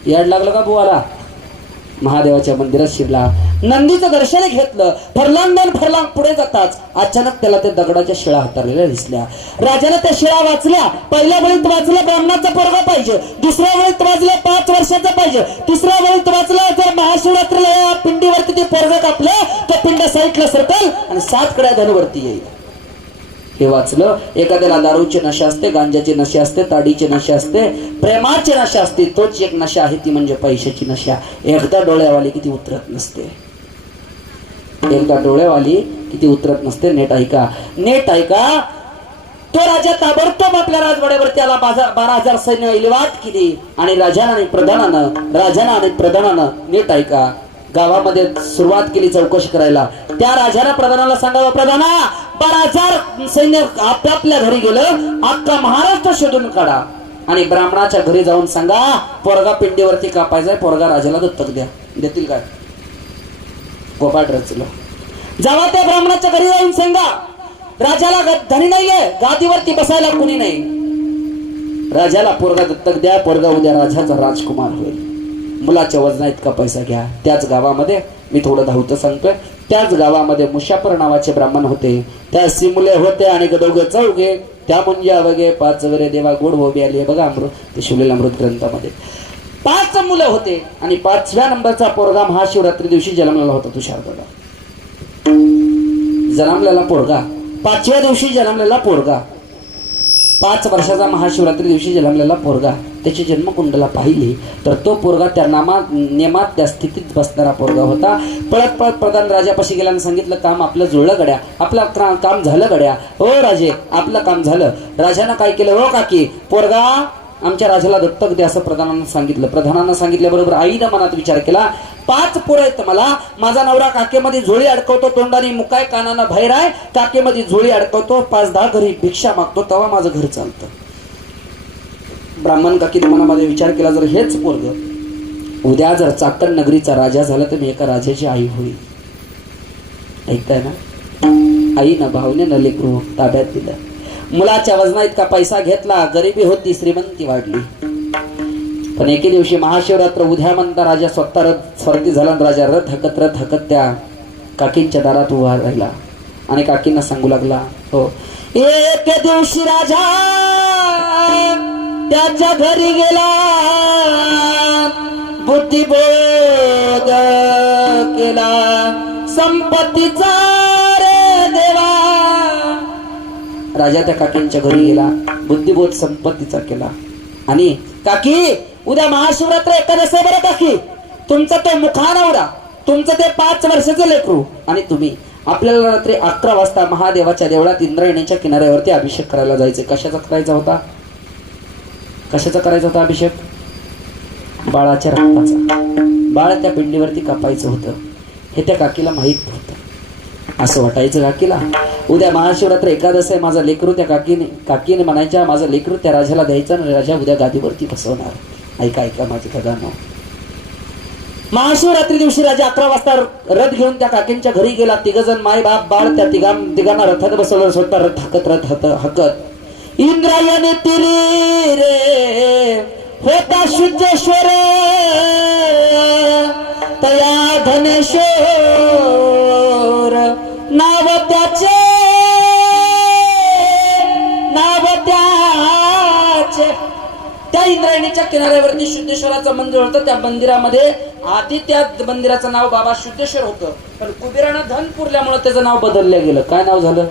याड लागलं का बुवाला? महादेवाच्या मंदिरात शिरला, नंदीचं दर्शन घेतलं. फरलांग पुढे जाताच अचानक त्याला ते दगडाच्या शिळा हाताळलेल्या दिसल्या. राजाने त्या शिळा वाचल्या. पहिल्या वेळीत वाचलं ब्राह्मणाचा पोरगा पाहिजे, दुसऱ्या वेळीत वाचलं 5 वर्षाचा पाहिजे, तिसऱ्या वेळीत वाचलं जर महाशिवरात्रीला या पिंडीवरती ते पोरगा कापलं तर पिंड साईडला सरकल आणि 7 कड्या धनवरती येईल. हे वाचलं. एखाद्याला दारूची नशा असते, गांजाची नशा असते, ताडीची नशा असते, प्रेमाची नशा असते. तोच एक नशा आहे, ती म्हणजे पैशाची नशा. एकदा डोळ्यावाली किती उतरत नसते, एकदा डोळ्यावाली किती उतरत नसते. नीट ऐका. तो राजा ताबडतोब आपल्या राजवाड्यावरती आला. 12,000 सैन्य इलवाट केली आणि राजानं आणि प्रधानानं नीट ऐका गावामध्ये सुरुवात केली चौकशी करायला. त्या राजानं प्रधानाला सांगावं, प्रधाना 12,000 सैन्य आपापल्या घरी गेलं, अख्खा महाराष्ट्र शोधून काढा आणि ब्राह्मणाच्या घरी जाऊन सांगा पोरगा पिंडीवरती कापायचाय, पोरगा राजाला दत्तक द्या. देतील काय? गोपाट रचलं. जावा त्या ब्राह्मणाच्या घरी जाऊन सांगा राजाला धनी नाहीये, गादीवरती बसायला कुणी नाही, राजाला पोरगा दत्तक द्या, पोरगा उद्या राजाचा राजकुमार होईल. मुलाच्या वजना इतका पैसा घ्या. त्याच गावामध्ये मी थोडं धावतं सांगतोय, त्याच गावामध्ये मुशापर नावाचे ब्राह्मण होते. त्या सिमुले होते आणि दोघे चौघे, त्या मुंजा वगे 5 वरे देवा गोड होबी आली. बघा अमृत, ते शिवलेलं अमृत ग्रंथामध्ये 5 मुलं होते आणि 5व्या नंबरचा पोरगा महाशिवरात्री दिवशी जन्मलेला होता. तुषारगडा जन्मलेला पोरगा, 5व्या दिवशी जन्मलेला पोरगा, 5 वर्षाचा महाशिवरात्री दिवशी जन्मलेला पोरगा. त्याची जन्मकुंडला पाहिली तर तो पोरगा त्या नेमात त्या स्थितीत बसणारा पोरगा होता. पळत प्रधान राजापाशी गेल्यानं सांगितलं, काम आपलं जुळलं गड्या, आपलं काम झालं गड्या. हो राजे, आपलं काम झालं. राजानं काय केलं, हो काकी पोरगा आमच्या राजाला दत्तक द्या असं प्रधानानं सांगितलं. प्रधानानं सांगितल्याबरोबर आईनं मनात विचार केला, 5 पोरं आहेत मला, माझा नवरा काकेमध्ये झोळी अडकवतो, तोंडाने मुकाय कानानं बाहेर आहे, काकेमध्ये झोळी अडकवतो, 5-10 घरी भिक्षा मागतो, तेव्हा माझं घर चालतं. ब्राह्मण काकीने मनामध्ये विचार केला, जर हेच पोरग उद्या जर चाकण नगरीचा राजा झाला तर मी एका राजाची आई होईल. ऐकताय ना? आईनं भावनेनं लेकरू ताब्यात दिलं. मुलाच्या वजना इतका पैसा घेतला, गरिबी होती, श्रीमंती वाढली. पण एके दिवशी महाशिवरात्र उद्या म्हणता राजा स्वतः स्वार्थी झाला. राजा रथ हकत त्या काकींच्या दारात उभा राहिला आणि काकींना सांगू लागला, हो एक दिवशी राजा त्याच्या घरी गेला, बुद्धिबोध केला, संपत्तीचा रे देवा. राजा त्या काकींच्या घरी गेला, बुद्धिबोध संपत्तीचा केला आणि काकी उद्या महाशिवरात्र एकादशी आहे बरं काकी, तुमचा तो मुखानवरा, तुमचं ते 5 वर्षाचं लेकरू आणि तुम्ही आपल्याला रात्री 11 वाजता महादेवाच्या देवळात इंद्रायणीच्या किनाऱ्यावरती अभिषेक करायला जायचे. कशाचा करायचा होता अभिषेक? बाळाच्या रक्ताचा. बाळ त्या पिंडीवरती कापायचं होतं हे त्या काकीला माहित होतं. असं वाटायचं काकीला, उद्या महाशिवरात्र एकादश आहे, माझा लेकरू त्या काकीने म्हणायच्या माझा लेकरू त्या राजाला द्यायचा आणि राजा उद्या गादीवरती बसवणार. ऐका ऐका माझे खदानो, महाशिवरात्री दिवशी राजा 11 वाजता रथ घेऊन त्या काकींच्या घरी गेला. 3 जण माय बाप बाळ त्या तिघांना रथात बसवलं. स्वतः रथ हकत इंद्रायणी तिरी रे होता शुद्धेश्वर तया धनेश्वर नाव त्याचे त्या इंद्रायणीच्या किनाऱ्यावरती शुद्धेश्वराचं मंदिर होतं. त्या मंदिरामध्ये आधी त्या मंदिराचं नाव बाबा शुद्धेश्वर होतं, पण कुबेरानं धन पुरल्यामुळे त्याचं नाव बदललं गेलं. काय नाव झालं?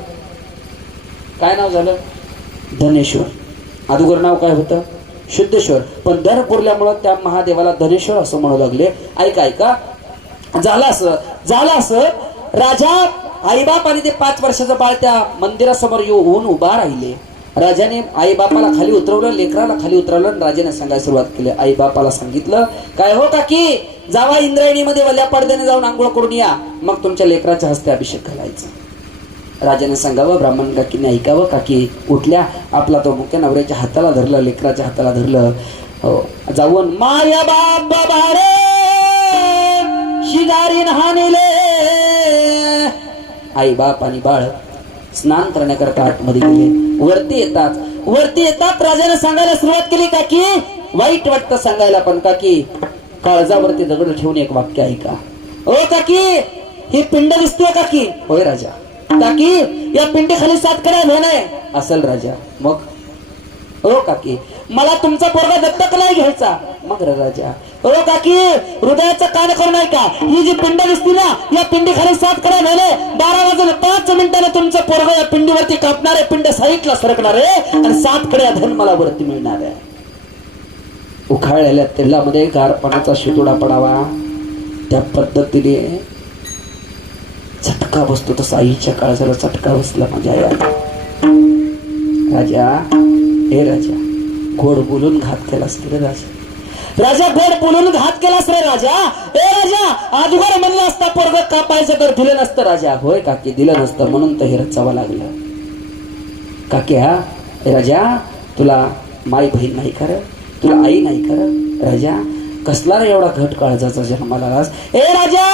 धनेश्वर. अगोदर नाव काय होतं? शुद्धेश्वर. पण धन पुरल्यामुळे त्या महादेवाला धनेश्वर असं म्हणू लागले. ऐका झालं असं राजा आईबाप आणि ते 5 वर्षाचं बाळ त्या मंदिरासमोर येऊन उभा राहिले. राजाने आई बापाला खाली उतरवलं, लेकराला खाली उतरवलं आणि राजाने सांगायला सुरुवात केली. आई बापाला सांगितलं, काय हो काकी, जावा इंद्रायणीमध्ये वल्या पडद्याने जाऊन आंघोळ करून या, मग तुमच्या लेकराच्या हस्ते अभिषेक घालायचा. राजाने सांगावं, ब्राह्मण काकीने ऐकावं. काकी उठल्या, आपला तो मुख्य नवऱ्याच्या हाताला धरलं, लेकराच्या हाताला धरलं. जाऊन माया बाप बारे शिगारी नहानेले. आई बाप आणि बाळ स्नान करण्याकरता आतमध्ये गेले. वरती येतात राजाने सांगायला सुरुवात केली, काकी वाईट वाटतं सांगायला, पण काकी काळजावरती दगड ठेवून एक वाक्य ऐका. ओ काकी, ही पिंड दिसतोय काकी? होय राजा. काकी, या पिंडीखाली 7 कडा धन आहे. असेल राजा. मग ओ काकी, मला तुमचा पोरगा दत्तक नाही घ्यायचा. मग राजा, ओ काकी, हृदयाचं कान करून ऐका, ही जी पिंड दिसती ना, या पिंडी खाली 7 कडा झाले. 12 वाजून 5 मिनिटाने तुमचं पोरगा या पिंडीवरती कापणार आहे, पिंड साईडला सरकणार आहे आणि 7 कडे धन मला वरती मिळणार आहे. उखाळलेल्या तेलामध्ये गारपणाचा शितोडा पडावा, त्या पद्धतीने झटका बसतो. तसा आईच्या काळजाला चटका बसला माझ्या आईला. राजा, हे राजा, गोड बोलून घात केलास की रे राजा, गोड बोलून घात केलास रे राजा. ए राजा, अगोदर म्हणलं असता पोरग कापायचं तर दिलं नसतं राजा. होय काकी, दिलं नसतं म्हणून तर हे रचावं लागलं. काकी, हा राजा, तुला माई बहीण नाही कर, तुला आई नाही कर. राजा, कसला रे एवढा घट काळजाचा जन्माला आलास? ए राजा,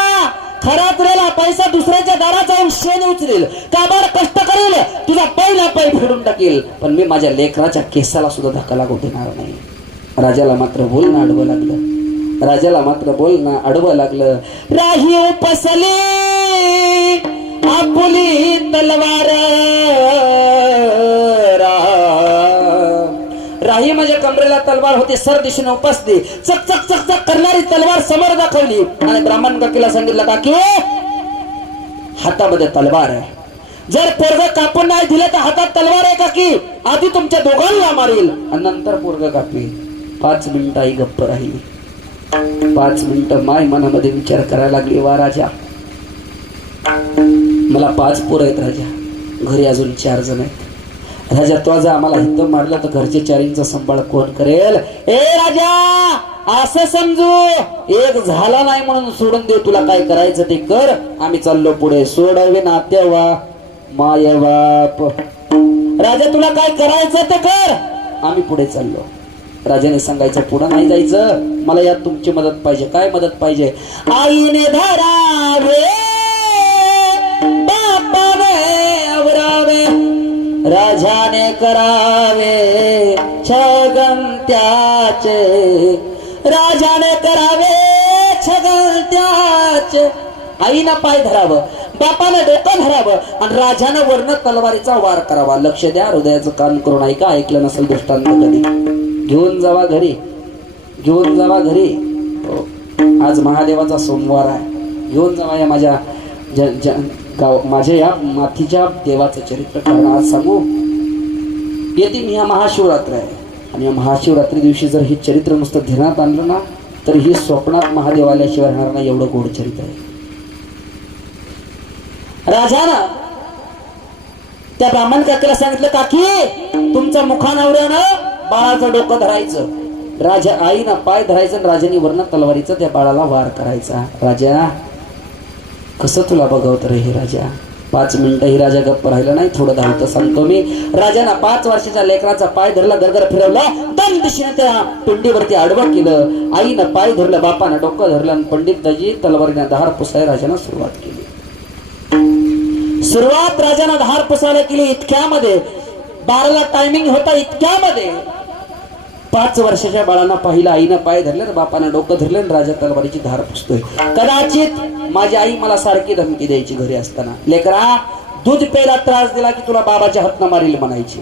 खरा तुला पैसा दुसऱ्याच्या दारात जाऊन शेण उचलेल, काबाड कष्ट करेल, तुझा पहिला पाय फेडून टाकेल, पण मी माझ्या लेकराच्या केसाला सुद्धा धक्का लागू देणार नाही. राजाला मात्र बोलणं आडवं लागलं. राही उपसली आपुली तलवार, राही म्हणजे कमरेला तलवार होती, सर दिशेने उपसली, चक चक चक चक करणारी तलवार समोर दाखवली आणि ब्राह्मण काकीला सांगितलं, काकी हातामध्ये तलवार आहे, जर पोरग कापून नाही दिलं तर हातात तलवार आहे काकी, आधी तुमच्या दोघांना मारेल आणि नंतर पोरग कापी. 5 मिनिटं आई गप्प राहिली. 5 मिनिटं माय मनामध्ये विचार करायला लागली, वा राजा, मला 5 पोरं आहेत राजा, घरी अजून 4 जण आहेत. राजा, तो आज आम्हाला हित मारलं तर घरचे 4 सांभाळ कोण करेल? ए राजा, असं समजू, एक झाला नाही म्हणून सोडून दे, तुला काय करायचं ते कर, आम्ही चाललो पुढे. सोडावे नात्या वा माय बाप. राजा, तुला काय करायचं ते कर, आम्ही पुढे चाललो. राजाने सांगायचं, पुढे नाही जायचं, मला यात तुमची मदत पाहिजे. काय मदत पाहिजे? आईने धरावे, बापाने आवरावे, राजाने करावे छगन त्याचे, राजाने करावे छगन त्याचे. आईनं पाय धरावं, बापानं डोकं धरावं आणि राजानं वर्ण तलवारीचा वार करावा. लक्ष द्या, हृदयाचं कान करून ऐका. ऐकलं नसेल दृष्टांत कधी, घेऊन जावा घरी. आज महादेवाचा सोमवार आहे, घेऊन जावा या माझ्या या मातीच्या देवाचं चरित्र. कारण आज सांगू, येते ह्या महाशिवरात्र आहे आणि या महाशिवरात्री दिवशी जर हे चरित्र नुसतं ध्यानात आणलं ना, तर ही स्वप्नात महादेवाल्याशिवाय राहणार नाही, एवढं गोड चरित्र आहे. राजानं त्या ब्राह्मण काकीला सांगितलं, काकी तुमच्या मुखानवऱ्यानं बाळाचं डोकं धरायचं, राजा आईनं पाय धरायचं आणि राजाने वर्ण तलवारीचं त्या बाळाला वार करायचा. राजा, कसं तुला बघवत रे हे राजा, 5 मिनिटं ही राजा गप्प राहिला नाही. थोडं धावतं सांगतो मी. राजानं 5 वर्षाच्या लेकराचा पाय धरला, गरगर फिरवलं, दम दिशेने त्या पिंडीवरती आडवं केलं. आईनं पाय धरलं, बापानं डोकं धरलं आणि पंडितजी तलवारीने धार पुसाय राजानं सुरुवात केली. सुरुवात राजानं धार पुसायला केली. इतक्यामध्ये 12ला टायमिंग होता. इतक्यामध्ये 5 वर्षाच्या बाळानं पाहिलं, आईनं पाय धरले, बापानं डोकं धरलं आणि राजा तलवारीची धार पुसतोय. कदाचित माझी आई मला सारखी धमकी द्यायची घरी असताना, लेकरा दूध प्यायला त्रास दिला की तुला बाबाच्या हातनं मारील म्हणायची.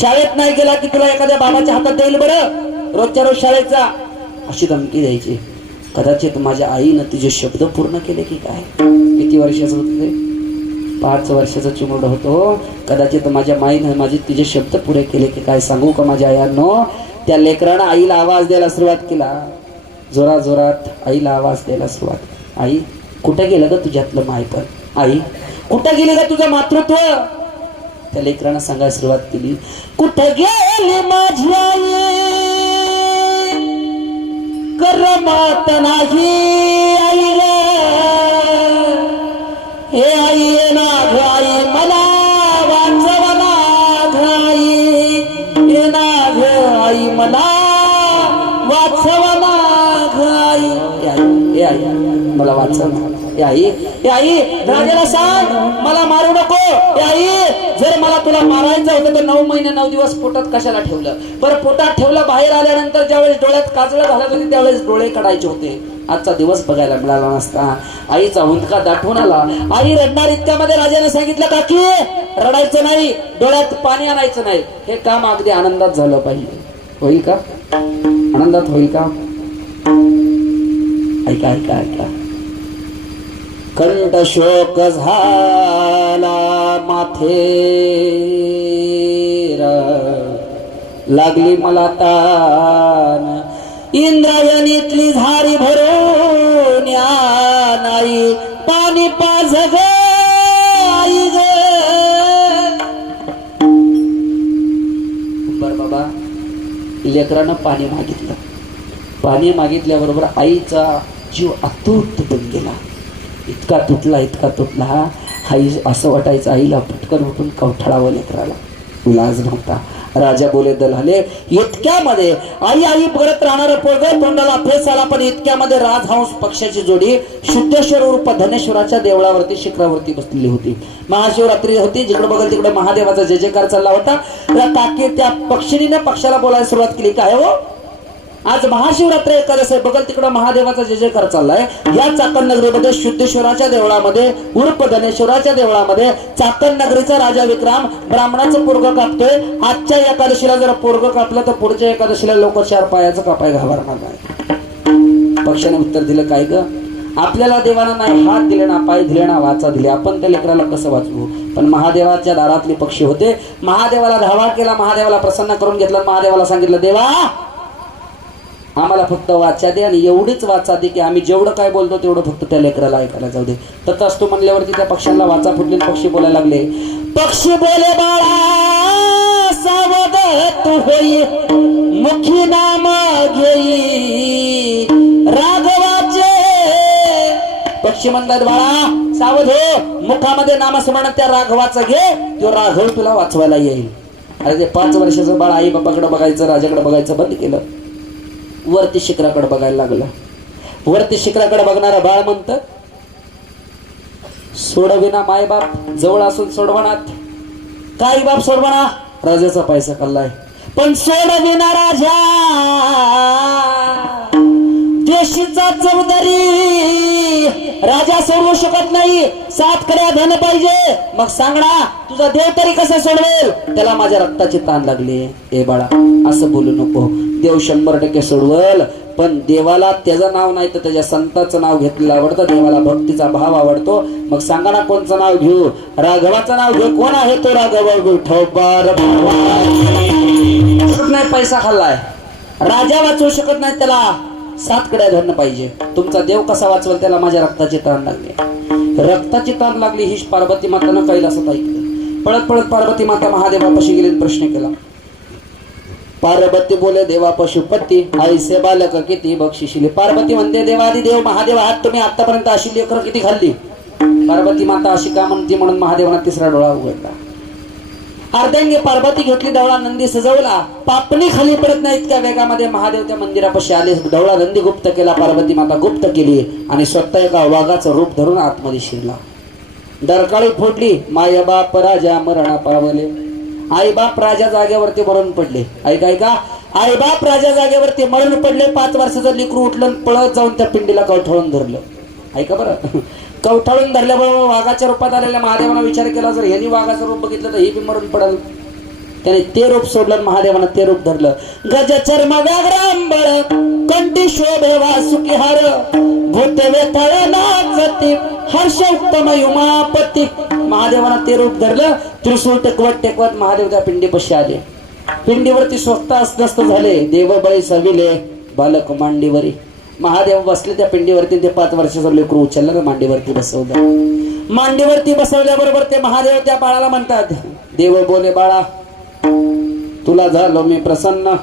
शाळेत नाही गेला की तुला एखाद्या बाबाच्या हातात देईल बरं, रोजच्या रोज शाळेत जा, अशी धमकी द्यायची. कदाचित माझ्या आईनं तिचे शब्द पूर्ण केले की काय. किती वर्षाचं होतं ते? 5 वर्षाचा चिमुरडं होतो. कदाचित माझ्या माईनं माझे तिचे शब्द पुरे केले की काय. सांगू का माझ्या आयांनो, त्या लेकरानं आईला आवाज द्यायला सुरुवात केला. जोरात जोरात आईला आवाज द्यायला सुरुवात. आई कुठं गेलं ग तुझ्यातलं मायपण? आई कुठं गेली ग तुझं मातृत्व? त्या लेकरानं सांगायला सुरुवात केली, कुठं गेली माझी आई, करमत नाही आई ग, हे आई ना ग आई मला वाचवना घाई, हे ना ग आई मला वाचवना घाई. हे आई मला वाचवना. हे आई राजाला सांग मला मारू नको. हे आई जर मला तुला मारायचं होतं तर 9 महिने 9 दिवस पोटात कशाला ठेवलं बरं? पोटात ठेवलं, बाहेर आल्यानंतर ज्यावेळेस डोळ्यात काजळं घालत होती त्यावेळेस डोळे काढायचे होते. आजचा दिवस बघायला मिळाला नसता. आईचा हुंदका दाटवून आला. आई रडणार इतक्यामध्ये राजाने सांगितलं, काकी रडायचं नाही, डोळ्यात पाणी आणायचं नाही. हे काम अगदी आनंदात झालं पाहिजे. होईल का? आनंदात होईल का? ऐका ऐका ऐका. कंठ शोक झाला माथे, लागली मला तान, इंद्रायणीतली झारी भरून नाही, पाणी पाझ ग आई ग. बर बाबा, लेकरानं पाणी मागितलं. पाणी मागितल्याबरोबर आईचा जीव अतूट तुटून गेला. इतका तुटला. आई असं वाटायचं आईला पटकन उठून कवठाळावं लेकराला. लाज नव्हता. राजा बोले दलाले. इतक्यामध्ये आई करत राहणारं पोरगं तोंडाला फेस आला. पण इतक्यामध्ये राजहंस पक्षाची जोडी शुद्धेश्वर उर्फ धनेश्वराच्या देवळावरती शिखरावरती बसलेली होती. महाशिवरात्री होती. जिकडे बघल तिकडे महादेवाचा जय जयकार चालला होता. त्या पक्षिणीने पक्षाला बोलायला सुरुवात केली, काय हो आज महाशिवरात्र एकादश आहे, बघल तिकडं महादेवाचा जय जयकार चाललाय. या चाकण नगरीमध्ये शुद्धेश्वराच्या देवळामध्ये उर्फ धनेश्वराच्या देवळामध्ये चाकण नगरीचा राजा विक्रम ब्राह्मणाचं पोरगं कापतोय. आजच्या एकादशीला जर पोरगं कापलं तर पुढच्या एकादशीला लोक 4 पायाचं कापाय घाबरणार नाही. पक्षाने उत्तर दिलं, काय ग, आपल्याला देवानं नाही हात दिले ना, पाय दिले ना, वाचा दिले, आपण त्या लेकराला कसं वाचवू? पण महादेवाच्या दारातले पक्षी होते. महादेवाला धावा केला, महादेवाला प्रसन्न करून घेतलं. महादेवाला सांगितलं, देवा आम्हाला फक्त वाचा दे आणि एवढीच वाचा दे की आम्ही जेवढं काय बोलतो तेवढं फक्त त्या लेकराला ऐकायला जाऊ दे. तथास्तु म्हणल्यावरती त्या पक्ष्यांना वाचा फुटली. पक्षी बोलायला लागले, पक्षी बोले बाळा सावध तू होई, मुखी नाम घेई राघवाचे. पक्षी म्हणतात, बाळा सावध हो, मुखामध्ये नामस्मरण त्या राघवाचं घे, तो राघव तुला वाचवायला येईल. अरे ते 5 वर्षाचं बाळ आई बापाकडे बघायचं, राजाकडे बघायचं बंद केलं. वरती शिखराकडे बघायला लागलं. वरती शिखराकडे बघणारा बाळ म्हणतं, सोडविना माय बाप जवळ असून सोडवणात, काय बाप सोडवणा, राजाचा पैसा खाल्लाय. पण सोडविना राजा देशीचा चौधरी, राजा सोडवू शकत नाही. 7 कड्या धन पाहिजे. मग सांगणा तुझा देव तरी कसा सोडवेल? त्याला माझ्या रक्ताची ताण लागली. ए बाळा असं बोलू नको, देव 100% सोडवल. पण देवाला त्याचं नाव नाही तर त्याच्या संताचं नाव घेतलेलं आवडतं. देवाला भक्तीचा भाव आवडतो. मग सांगा ना कोणचं नाव घेऊ? राघवाचं नाव घेऊ. कोण आहे तो राघव? विठोबार नाही. पैसा खाल्लाय, राजा वाचवू शकत नाही, त्याला 7 कड्या धन पाहिजे. तुमचा देव कसा वाचवेल? त्याला माझ्या रक्ताची ताण लागली. रक्ताची ताण लागली ही पार्वती मातानं कैलासात ऐकलं. पळत पळत पार्वती माता महादेवापाशी गेली, प्रश्न केला. पार्वती बोले, देवा पशुपती ऐसे बालक किती बक्षिशिले. पार्वती म्हणते, देवादी देव महादेव आहात तुम्ही, आतापर्यंत अशी लेकरं किती खाल्ली? पार्वती माता अशी का म्हणते म्हणून महादेवानं तिसरा डोळा उघडला. अर्धांगी पार्वती घेतली, डवळा नंदी सजवला, पापणी खाली पडत नाही इतक्या वेगामध्ये महादेव त्या मंदिरापाशी आले. डवळा नंदी गुप्त केला, पार्वती माता गुप्त केली आणि स्वतः एका वाघाचं रूप धरून आतमध्ये शिरला. डरकाळी फोडली, माय बाप राजा मरण पावले. आई बाप राजा जागेवरती मरून पडले. ऐका आई बाप राजा जागेवरती मरून पडले. 5 वर्षाचं लेकरू उठलं, पळत जाऊन त्या पिंडीला कवठाळून धरलं. ऐका बरं, कवठाळून धरल्याबरोबर वाघाच्या रूपात आलेल्या महादेवानं विचार केला, जर यांनी वाघाचं रूप बघितलं तर हे बी मरून पडल. त्याने ते रूप सोडलं, महादेवानं ते रूप धरलं. गज चर्म व्याघ्रांबळ कंठी शोभे वासुकी हार भूत वेताळ नाचती हर्ष उत्तम उमापती. महादेवानं ते रूप धरलं. त्रिशूळ टेकवत महादेव त्या पिंडीपाशी आले. पिंडीवरती स्वस्त अस्वस्थ झाले. देवबळी सविले बालक मांडीवरी. महादेव बसले त्या पिंडीवरती. ते 5 वर्षाचं लेकरू उचललं, मांडीवरती बसवलं. मांडीवरती बसवल्याबरोबर ते महादेव त्या बाळाला म्हणतात, देव बोले बाळा, तुला झालो मी प्रसन्न,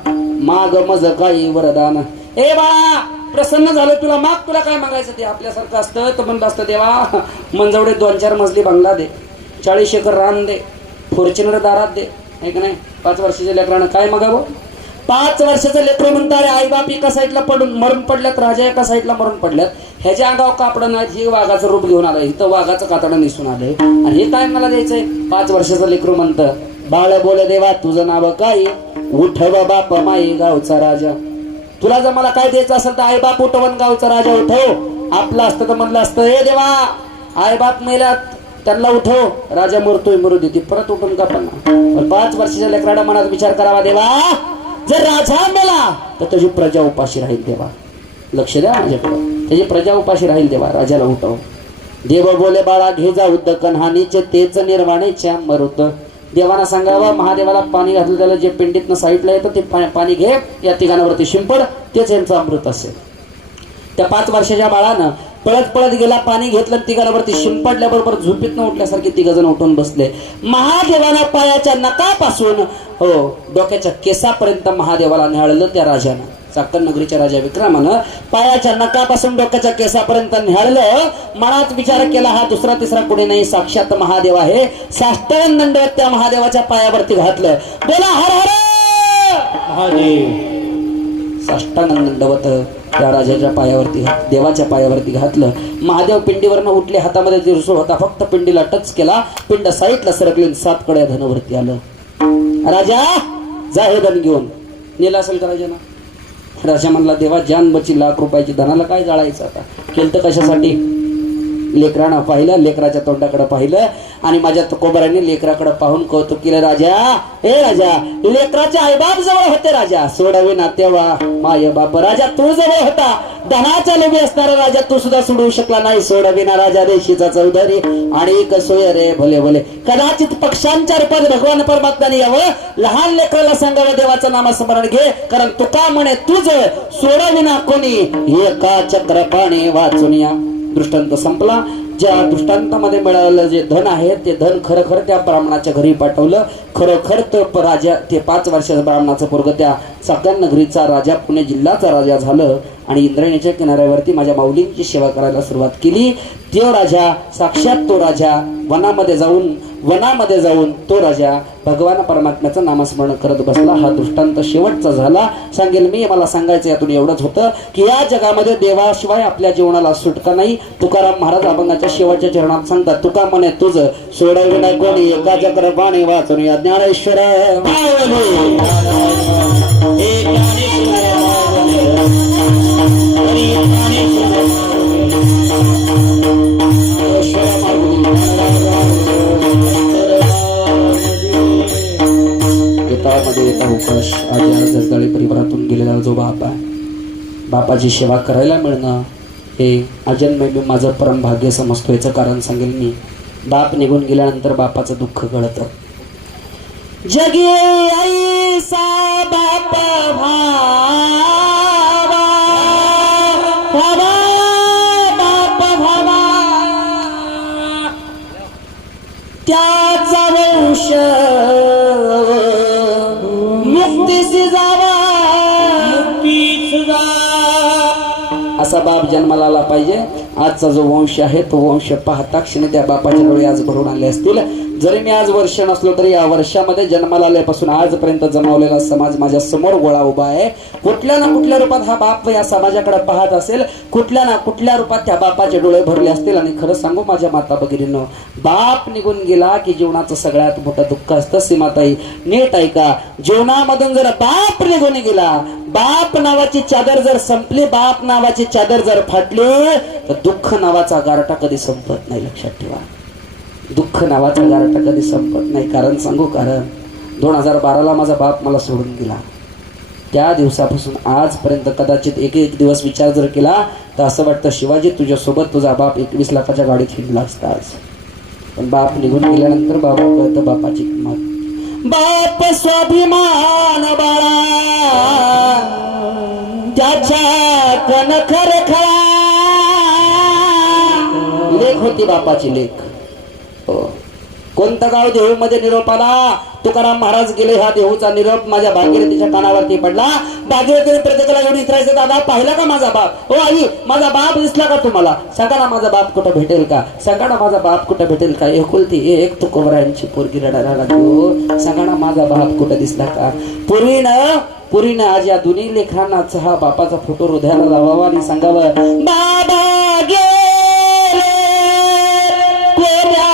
माग मज काही वरदान. ए बाळा, प्रसन्न झालो, तुला माग, तुला काय मागायचं ते. आपल्यासारखं असतं तर म्हणलं असतं, देवा मंजवडे 2-4 मजली बंगला दे, 40 एकर रान दे, फॉर्च्युनर दारात दे. आहे का नाही? 5 वर्षाच्या लेकरानं काय मागावं? 5 वर्षाचं लेकरू म्हणतात, आई बाप एका साईडला पडून मरून पडल्यात, राजा एका साईडला मरून पडल्यात, ह्याच्या अंगावर कापडं नाहीत, हे वाघाचं रूप घेऊन आलंय, इथं वाघाचं कातडं निसून आलंय, आणि हे काय मला द्यायचंय? 5 वर्षाचं लेकरू म्हणतं, बाळ बोले देवा तुझं नाव काय? उठव बाप माई गावचा राजा. तुला जर मला काय द्यायचं असेल तर आई बाप उठवून गावचा राजा उठव. आपलं असतं तर म्हणलं असतं, हे देवा आई बाप मेल्यात, त्यांना उठव, राजा मरतोय, मरू देते, परत उठून का पण. 5 वर्षाच्या लेकराला मनात विचार करावा, देवा जर राजा मेला तर त्याची प्रजा उपाशी राहील. देवा लक्ष द्या माझ्याकडे, त्याची प्रजा उपाशी राहील. देवा राजाला उठव. देव बोले बाळा घे जा उद्दकन हानीचे तेच निर्वाणेच्या मरुत. देवाना सांगावं, महादेवाला पाणी घातलं त्याला जे पिंडीतनं साईडला येतं ते पाणी घे, या तिघांवरती शिंपड, तेच यांचं अमृत असेल. त्या 5 वर्षाच्या बाळानं पळत गेला, पाणी घेतलं, तिघांवरती शिंपडल्याबरोबर झोपेतनं उठल्यासारखे 3 जण उठून बसले. महादेवाला पायाच्या नकापासून डोक्याच्या केसापर्यंत महादेवाला न्याहाळलं त्या राजानं. चाकण नगरीच्या राजा विक्रमानं पायाच्या नकापासून डोक्याच्या केसापर्यंत न्याहाळलं. मनात विचार केला, हा दुसरा तिसरा कोणी नाही, साक्षात महादेव आहे. साष्टांग दंडवत त्या महादेवाच्या पायावरती घातलं. बोला हर हर महादेव. साष्टांग दंडवत त्या राजाच्या पायावरती, देवाच्या पायावरती घातलं. महादेव पिंडीवरनं उठले, हातामध्ये त्रिशूळ होता, फक्त पिंडीला टच केला, पिंड साईडला सरकली, 7 कड्या धनवरती आलं. राजा जा हे धन घेऊन. नेला असेल का राजानं? राजा म्हणला, देवा जान बची, लाख रुपयाची, धनाला काय जाळायचं आता? केलं तर कशासाठी? लेकरानं पाहिलं, लेकराच्या तोंडाकडे पाहिलं आणि माझ्या कोबराने लेकराकडे पाहून कौतुक केलं. राजा, हे राजा, लेकराचे आईबाप जवळ होते राजा, सोडावे ना तेव्हा माय बाप. राजा तू जवळ होता, धनाच्या लोभी असणारा राजा तू सुद्धा सोडवू शकला नाही. सोडावे ना राजा देशीचा चौधरी आणि कसोय रे भले भले. कदाचित पक्षांच्या रूपात भगवान परमात्म्याने यावं, लहान लेकराला सांगावं देवाचं नामस्मरण घे, कारण तुका म्हणे तुझ सोडाविना कोणी, एका चक्रपाणी वाचून या. दृष्टांत संपला. ज्या दृष्टांतामध्ये मिळालेलं जे धन आहे ते धन खरखर त्या ब्राह्मणाच्या घरी पाठवलं. खरोखर तो राजा, ते 5 वर्षाचा ब्राह्मणाचं पोरग त्या चाकण नगरीचा राजा, पुणे जिल्ह्याचा राजा झालं आणि इंद्रायणीच्या किनाऱ्यावरती माझ्या माऊलींची सेवा करायला सुरुवात केली. तो राजा, साक्षात तो राजा वनामध्ये जाऊन तो राजा भगवान परमात्म्याचं नामस्मरण करत बसला. हा दृष्टांत शेवटचा झाला. सांगेल मी, मला सांगायचं यातून एवढंच होतं की या जगामध्ये देवाशिवाय आपल्या जीवनाला सुटका नाही. तुकाराम महाराज अभंगाच्या शेवटच्या चरणात सांगतात, तुका म्हणे तुझ सोडविना कोणी, एका चक्रपाणी वाचून या. ज्ञानेश्वर उपास. आज या जगदाळी परिवारातून गेलेला जो बाप आहे, बापाची सेवा करायला मिळणं हे अजन्म माझं परम भाग्य समजतो. याचं कारण सांगेल मी. बाप निघून गेल्यानंतर बापाचं दुःख कळतं. जगी ऐसा बाप भावा, भावा बाप भावा, त्याचा वंश असा बाप जन्माला आला पाहिजे. आजचा जो वंश आहे तो वंश पाहता क्षणी त्या बापाचे डोळे आज भरून आले असतील. जरी मी आज वर्ष नसलो तरी या वर्षामध्ये जन्माला आल्यापासून आजपर्यंत जमावलेला समाज माझ्या समोर गोळा उभा आहे. कुठल्या ना कुठल्या रूपात हा बाप या समाजाकडे पाहत असेल, कुठल्या ना कुठल्या रूपात त्या बापाचे डोळे भरले असतील. आणि खरं सांगू माझ्या माता भगिनींनो, बाप निघून गेला की जीवनाचं सगळ्यात मोठं दुःख असतं. सीमाताई नीट ऐका, जीवनामधून जर बाप निघून गेला, बाप नावाची चादर जर संपली, बाप नावाची चादर जर फाटली, तर दुःख नावाचा गारठा कधी संपत नाही. लक्षात ठेवा, दुःख नावाचा गारठा कधी संपत नाही. कारण सांगू, कारण 2012ला माझा बाप मला सोडून गेला. त्या दिवसापासून आजपर्यंत कदाचित एक एक दिवस विचार जर केला तर असं वाटतं शिवाजी तुझ्यासोबत तुझा बाप 21 लाखाच्या गाडीत हिंडला असता आज. पण बाप निघून गेल्यानंतर बाबा कळतं बापाची किंमत. बाप स्वाभिमान बाळा त्याच्या कणखर खळा. लेख होती बापाची, लेख. कोणतं गाव देहूमध्ये निरोप आला, तुकाराम महाराज गेले. हा देहूचा निरोप माझ्या भागीरथीच्या कानावरती पडला. भागीरथीने प्रत्येकाला येऊन विचारायचं, दादा पाहिला का माझा बाप? हो आई, माझा बाप दिसला का तुम्हाला? सांगा ना माझा बाप कुठं भेटेल का? सांगा ना माझा बाप कुठं भेटेल का? एकुलती एक तुकोबरायांची पोरगी रडायला लागलो. सांगा ना माझा बाप कुठं दिसला का? पुरीनं आज या दोन्ही लेकरांना हा बापाचा फोटो हृदयाला लावावा आणि सांगावं, बाबा गेले कोण्या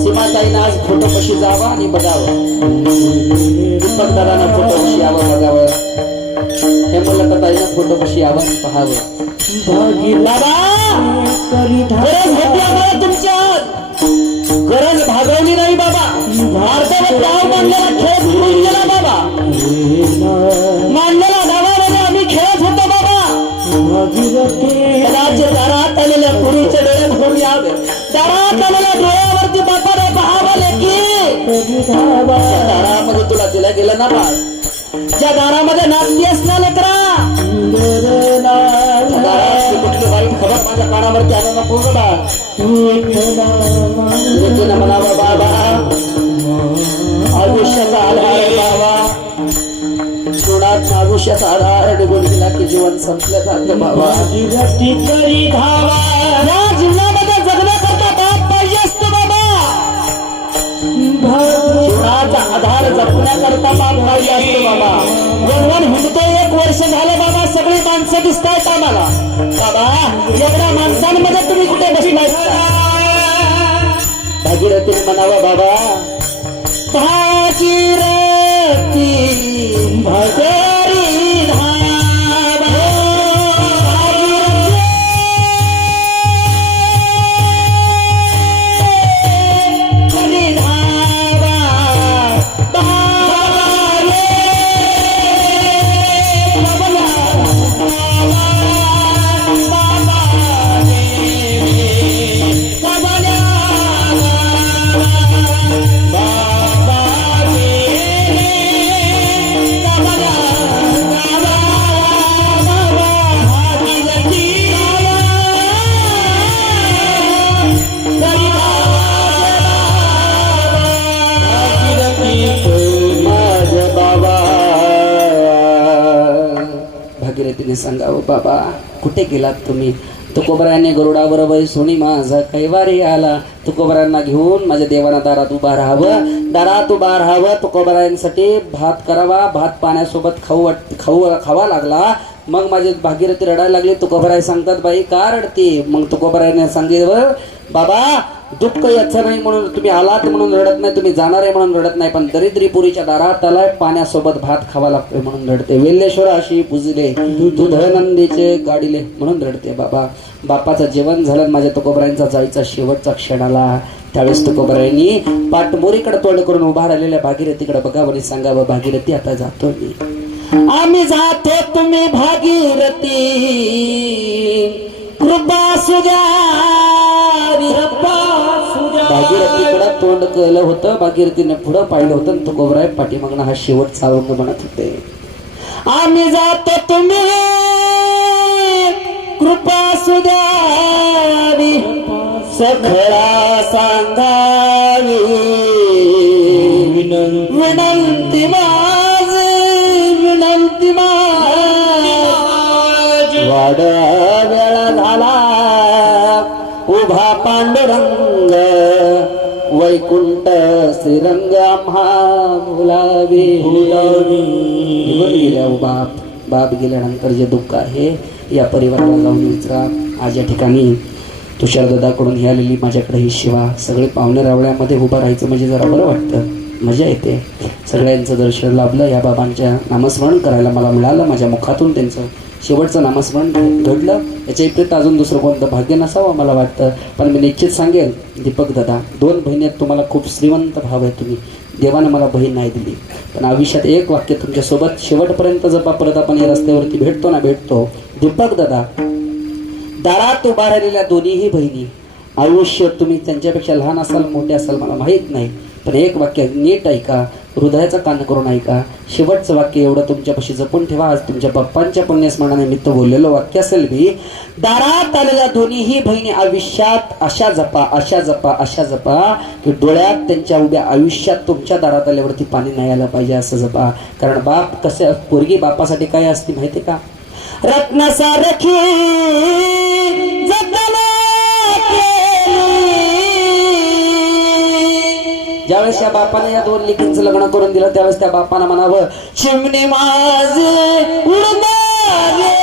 सीमाताईनं आज फोटो कशी जावा आणि बघावं, दीपकदारानं फोटो कशी यावं बघावं, हे मुलताईनं फोटो कशी यावं आणि पाहावं. गरज भागवली नाही बाबा. भारतावर डाव मांडलेला खेळ सोडून गेला बाबा. मांडलेला डावामध्ये आम्ही खेळत होतो बाबा. कदाचित दारात आलेल्या पुरीच्या डोळ्यात घेऊन यावे, दारात आलेल्या डोळ्यावरती बापाने पाहावं की दारामध्ये तुला दिला गेलं ना बाळ. ज्या दारामध्ये नांदी असणार लेकरा, कुठली वाईट खबर माझ्या कानावरती आलं नको बाबा. म्हणावं बाबा आयुष्याचा आधार बाबा, सोडात आयुष्याचा आधार निघून गेला की जीवन संपलं जातं बाबा. या जीवनामध्ये जगण्याकरता बाप पाहिजे असतो बाबा. जीवनाचा आधार जपण्याकरता बाप पाहिजे असतो बाबा. वनवन हिंडतोय 1 वर्ष झालं बाबा, सगळी माणसं दिसतायत आम्हाला बाबा. एवढ्या माणसांमध्ये तुम्ही कुठे बसलाय? भागीरथीने म्हणावं बाबा, भागीरथी भगरी धावा, भगरी धावा, भागीरथीने सांगावं बाबा कुठे गेलात तुम्ही? तुकोबरायांनी गरुडावर बैसोनी माझा कैवारी आला. तुकोबरायांना घेऊन माझ्या देवाना दारात उभा राहावं, दारात उभा राहावं. तुकोबरायांसाठी भात करावा, भात पाण्यासोबत खावा लागला. मग माझी भागीरथी रडायला लागली. तुकोबराय सांगतात बाई का रडती? मग तुकोबरायाने सांगितलं बाबा दुःख याचं नाही म्हणून तुम्ही आलात म्हणून रडत नाही, तुम्ही जाणार आहे म्हणून रडत नाही, पण दरिद्री पुरीच्या दारात आलाय, पाण्यासोबत भात खावा लागतोय म्हणून रडते. वेल्लेश्वर अशी पुजले दूध नंदीचे गाडीले म्हणून रडते. बाबा बापाचं जेवण झालं, माझ्या तुकोबरायांचा जायचा शेवटचा क्षण आला. त्यावेळेस तुकोबरायांनी पाठमोरीकडे तोंड करून उभा राहिलेल्या भागीरथीकडे बघावं आणि सांगावं, भागीरथी आता जातो मी, आम्ही जातो तुम्ही भागीरथी, कृपा सुद्या भागीरथीकडे तोंड केलं होतं. भागीरथीने पुढं पाहिलं होतं आणि तुकोबराय पाठीमागणं हा शेवटचा अवंग म्हणत होते, आम्ही जातो तुम्ही कृपा सुद्यावी, सखळा सांगावी, विनंती माझी, विनंती माझी, वाड वेळा झाला उभा पांडुरंग, वैकुंठ श्रीरंग आम्हा बोलावे. निघून गेल्या बाप गेल्यानंतर जे दुःख आहे या परिवाराला जाऊन विचारा. आज या ठिकाणी तुषारदादाकडून ही आलेली माझ्याकडे ही शिवा, सगळे पाहुणे रावळ्यामध्ये उभं राहायचं म्हणजे जरा बरं वाटतं, मजा येते. सगळ्यांचं दर्शन लाभलं, या बाबांच्या नामस्मरण करायला मला मिळालं, माझ्या मुखातून त्यांचं शेवटचं नामस्मरण घडलं. याच्या इप्रित अजून दुसरं कोणतं भाग्य नसावं मला वाटतं. पण मी निश्चित सांगेल, दीपक दादा 2 बहिणी आहेत, तुम्हाला खूप श्रीमंत भाव आहे तुम्ही, देवानं मला बहीण नाही दिली, पण आयुष्यात एक वाक्य तुमच्यासोबत शेवटपर्यंत जपा. परत आपण या रस्त्यावरती भेटतो. दीपक दादा दारात उभा राहिलेल्या दोन्हीही बहिणी, आयुष्य तुम्ही त्यांच्यापेक्षा लहान असाल मोठे असाल मला माहीत नाही, पण एक वाक्य नीट ऐका, हृदयाचा कान करून ऐका. शेवटचं वाक्य एवढं तुमच्यापाशी जपून ठेवा. आज तुमच्या बाप्पांच्या पुण्यस्मरणानिमित्त बोललेलं वाक्य असेल मी, दारात आलेल्या दोन्हीही बहिणी आयुष्यात अशा जपा, अशा जपा, अशा जपा की डोळ्यात त्यांच्या उभ्या आयुष्यात तुमच्या दारात आल्यावरती पाणी नाही आलं पाहिजे असं जपा. कारण बाप कसे, पोरगी बापासाठी काय असते माहिती का, रत्नासारखी जतन केली. ज्यावेळेस या बापाने या 2 लेकींचं लग्न करून दिलं, त्यावेळेस त्या बापानं म्हणावं, चिमणी माझी उडवाली.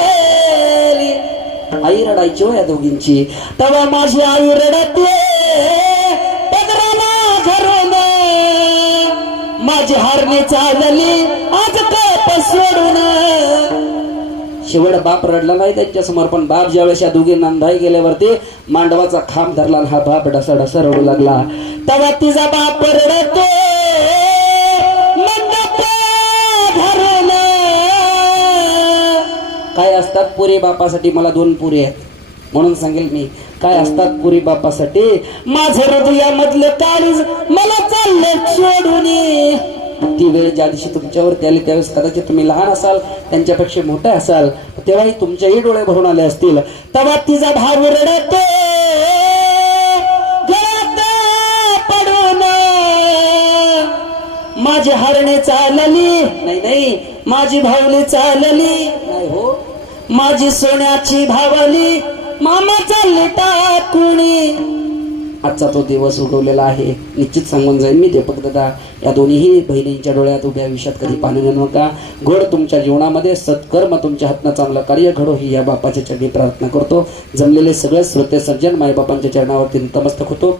आई रडायची हो या दोघींची. तेव्हा माझी आई रडते पदराला धरून, माझी हारणी चालली आज कप सोडून. शेवट बाप रडला नाही त्यांच्या समोर, पण बाप ज्यावेळेस या दोघी नंदाई गेल्यावरती मांडवाचा खांब धरला, हा बाप ढसा ढसा रडू लागला. तेव्हा तिचा बाप रडतो मंडप धरून. काय असतात पुरी बापासाठी, मला 2 पुरी आहेत म्हणून सांगेल मी, काय असतात पुरी बापासाठी, माझं हृदयामधलं काळीज मला चाललं सोडून. ती वेळ ज्या दिवशी तुमच्यावरती आली त्यावेळेस कदाचित तुम्ही लहान असाल, त्यांच्यापेक्षा मोठे असाल, तेव्हाही तुमचेही डोळे भरून आले असतील. तेव्हा तिचा भाव रडतो घरात पडून, माझी हरणे चालली नाही, माझी भावली चालली नाही हो, माझी सोन्याची भावली मामा चालली टाकुणी. आजचा तो दिवस उगवलेला आहे. निश्चित सांगून जाईल मी, दीपक दादा या दोन्हीही बहिणींच्या डोळ्यात उभ्या आयुष्यात कधी पाणी न नका. घड तुमच्या जीवनामध्ये सत्कर्म, तुमच्या हातनं चांगलं कार्य घडो ही या बापाच्या चरणी प्रार्थना करतो. जमलेले सगळे श्रोते सज्जन मायबापांच्या चरणावरती नतमस्तक होतो.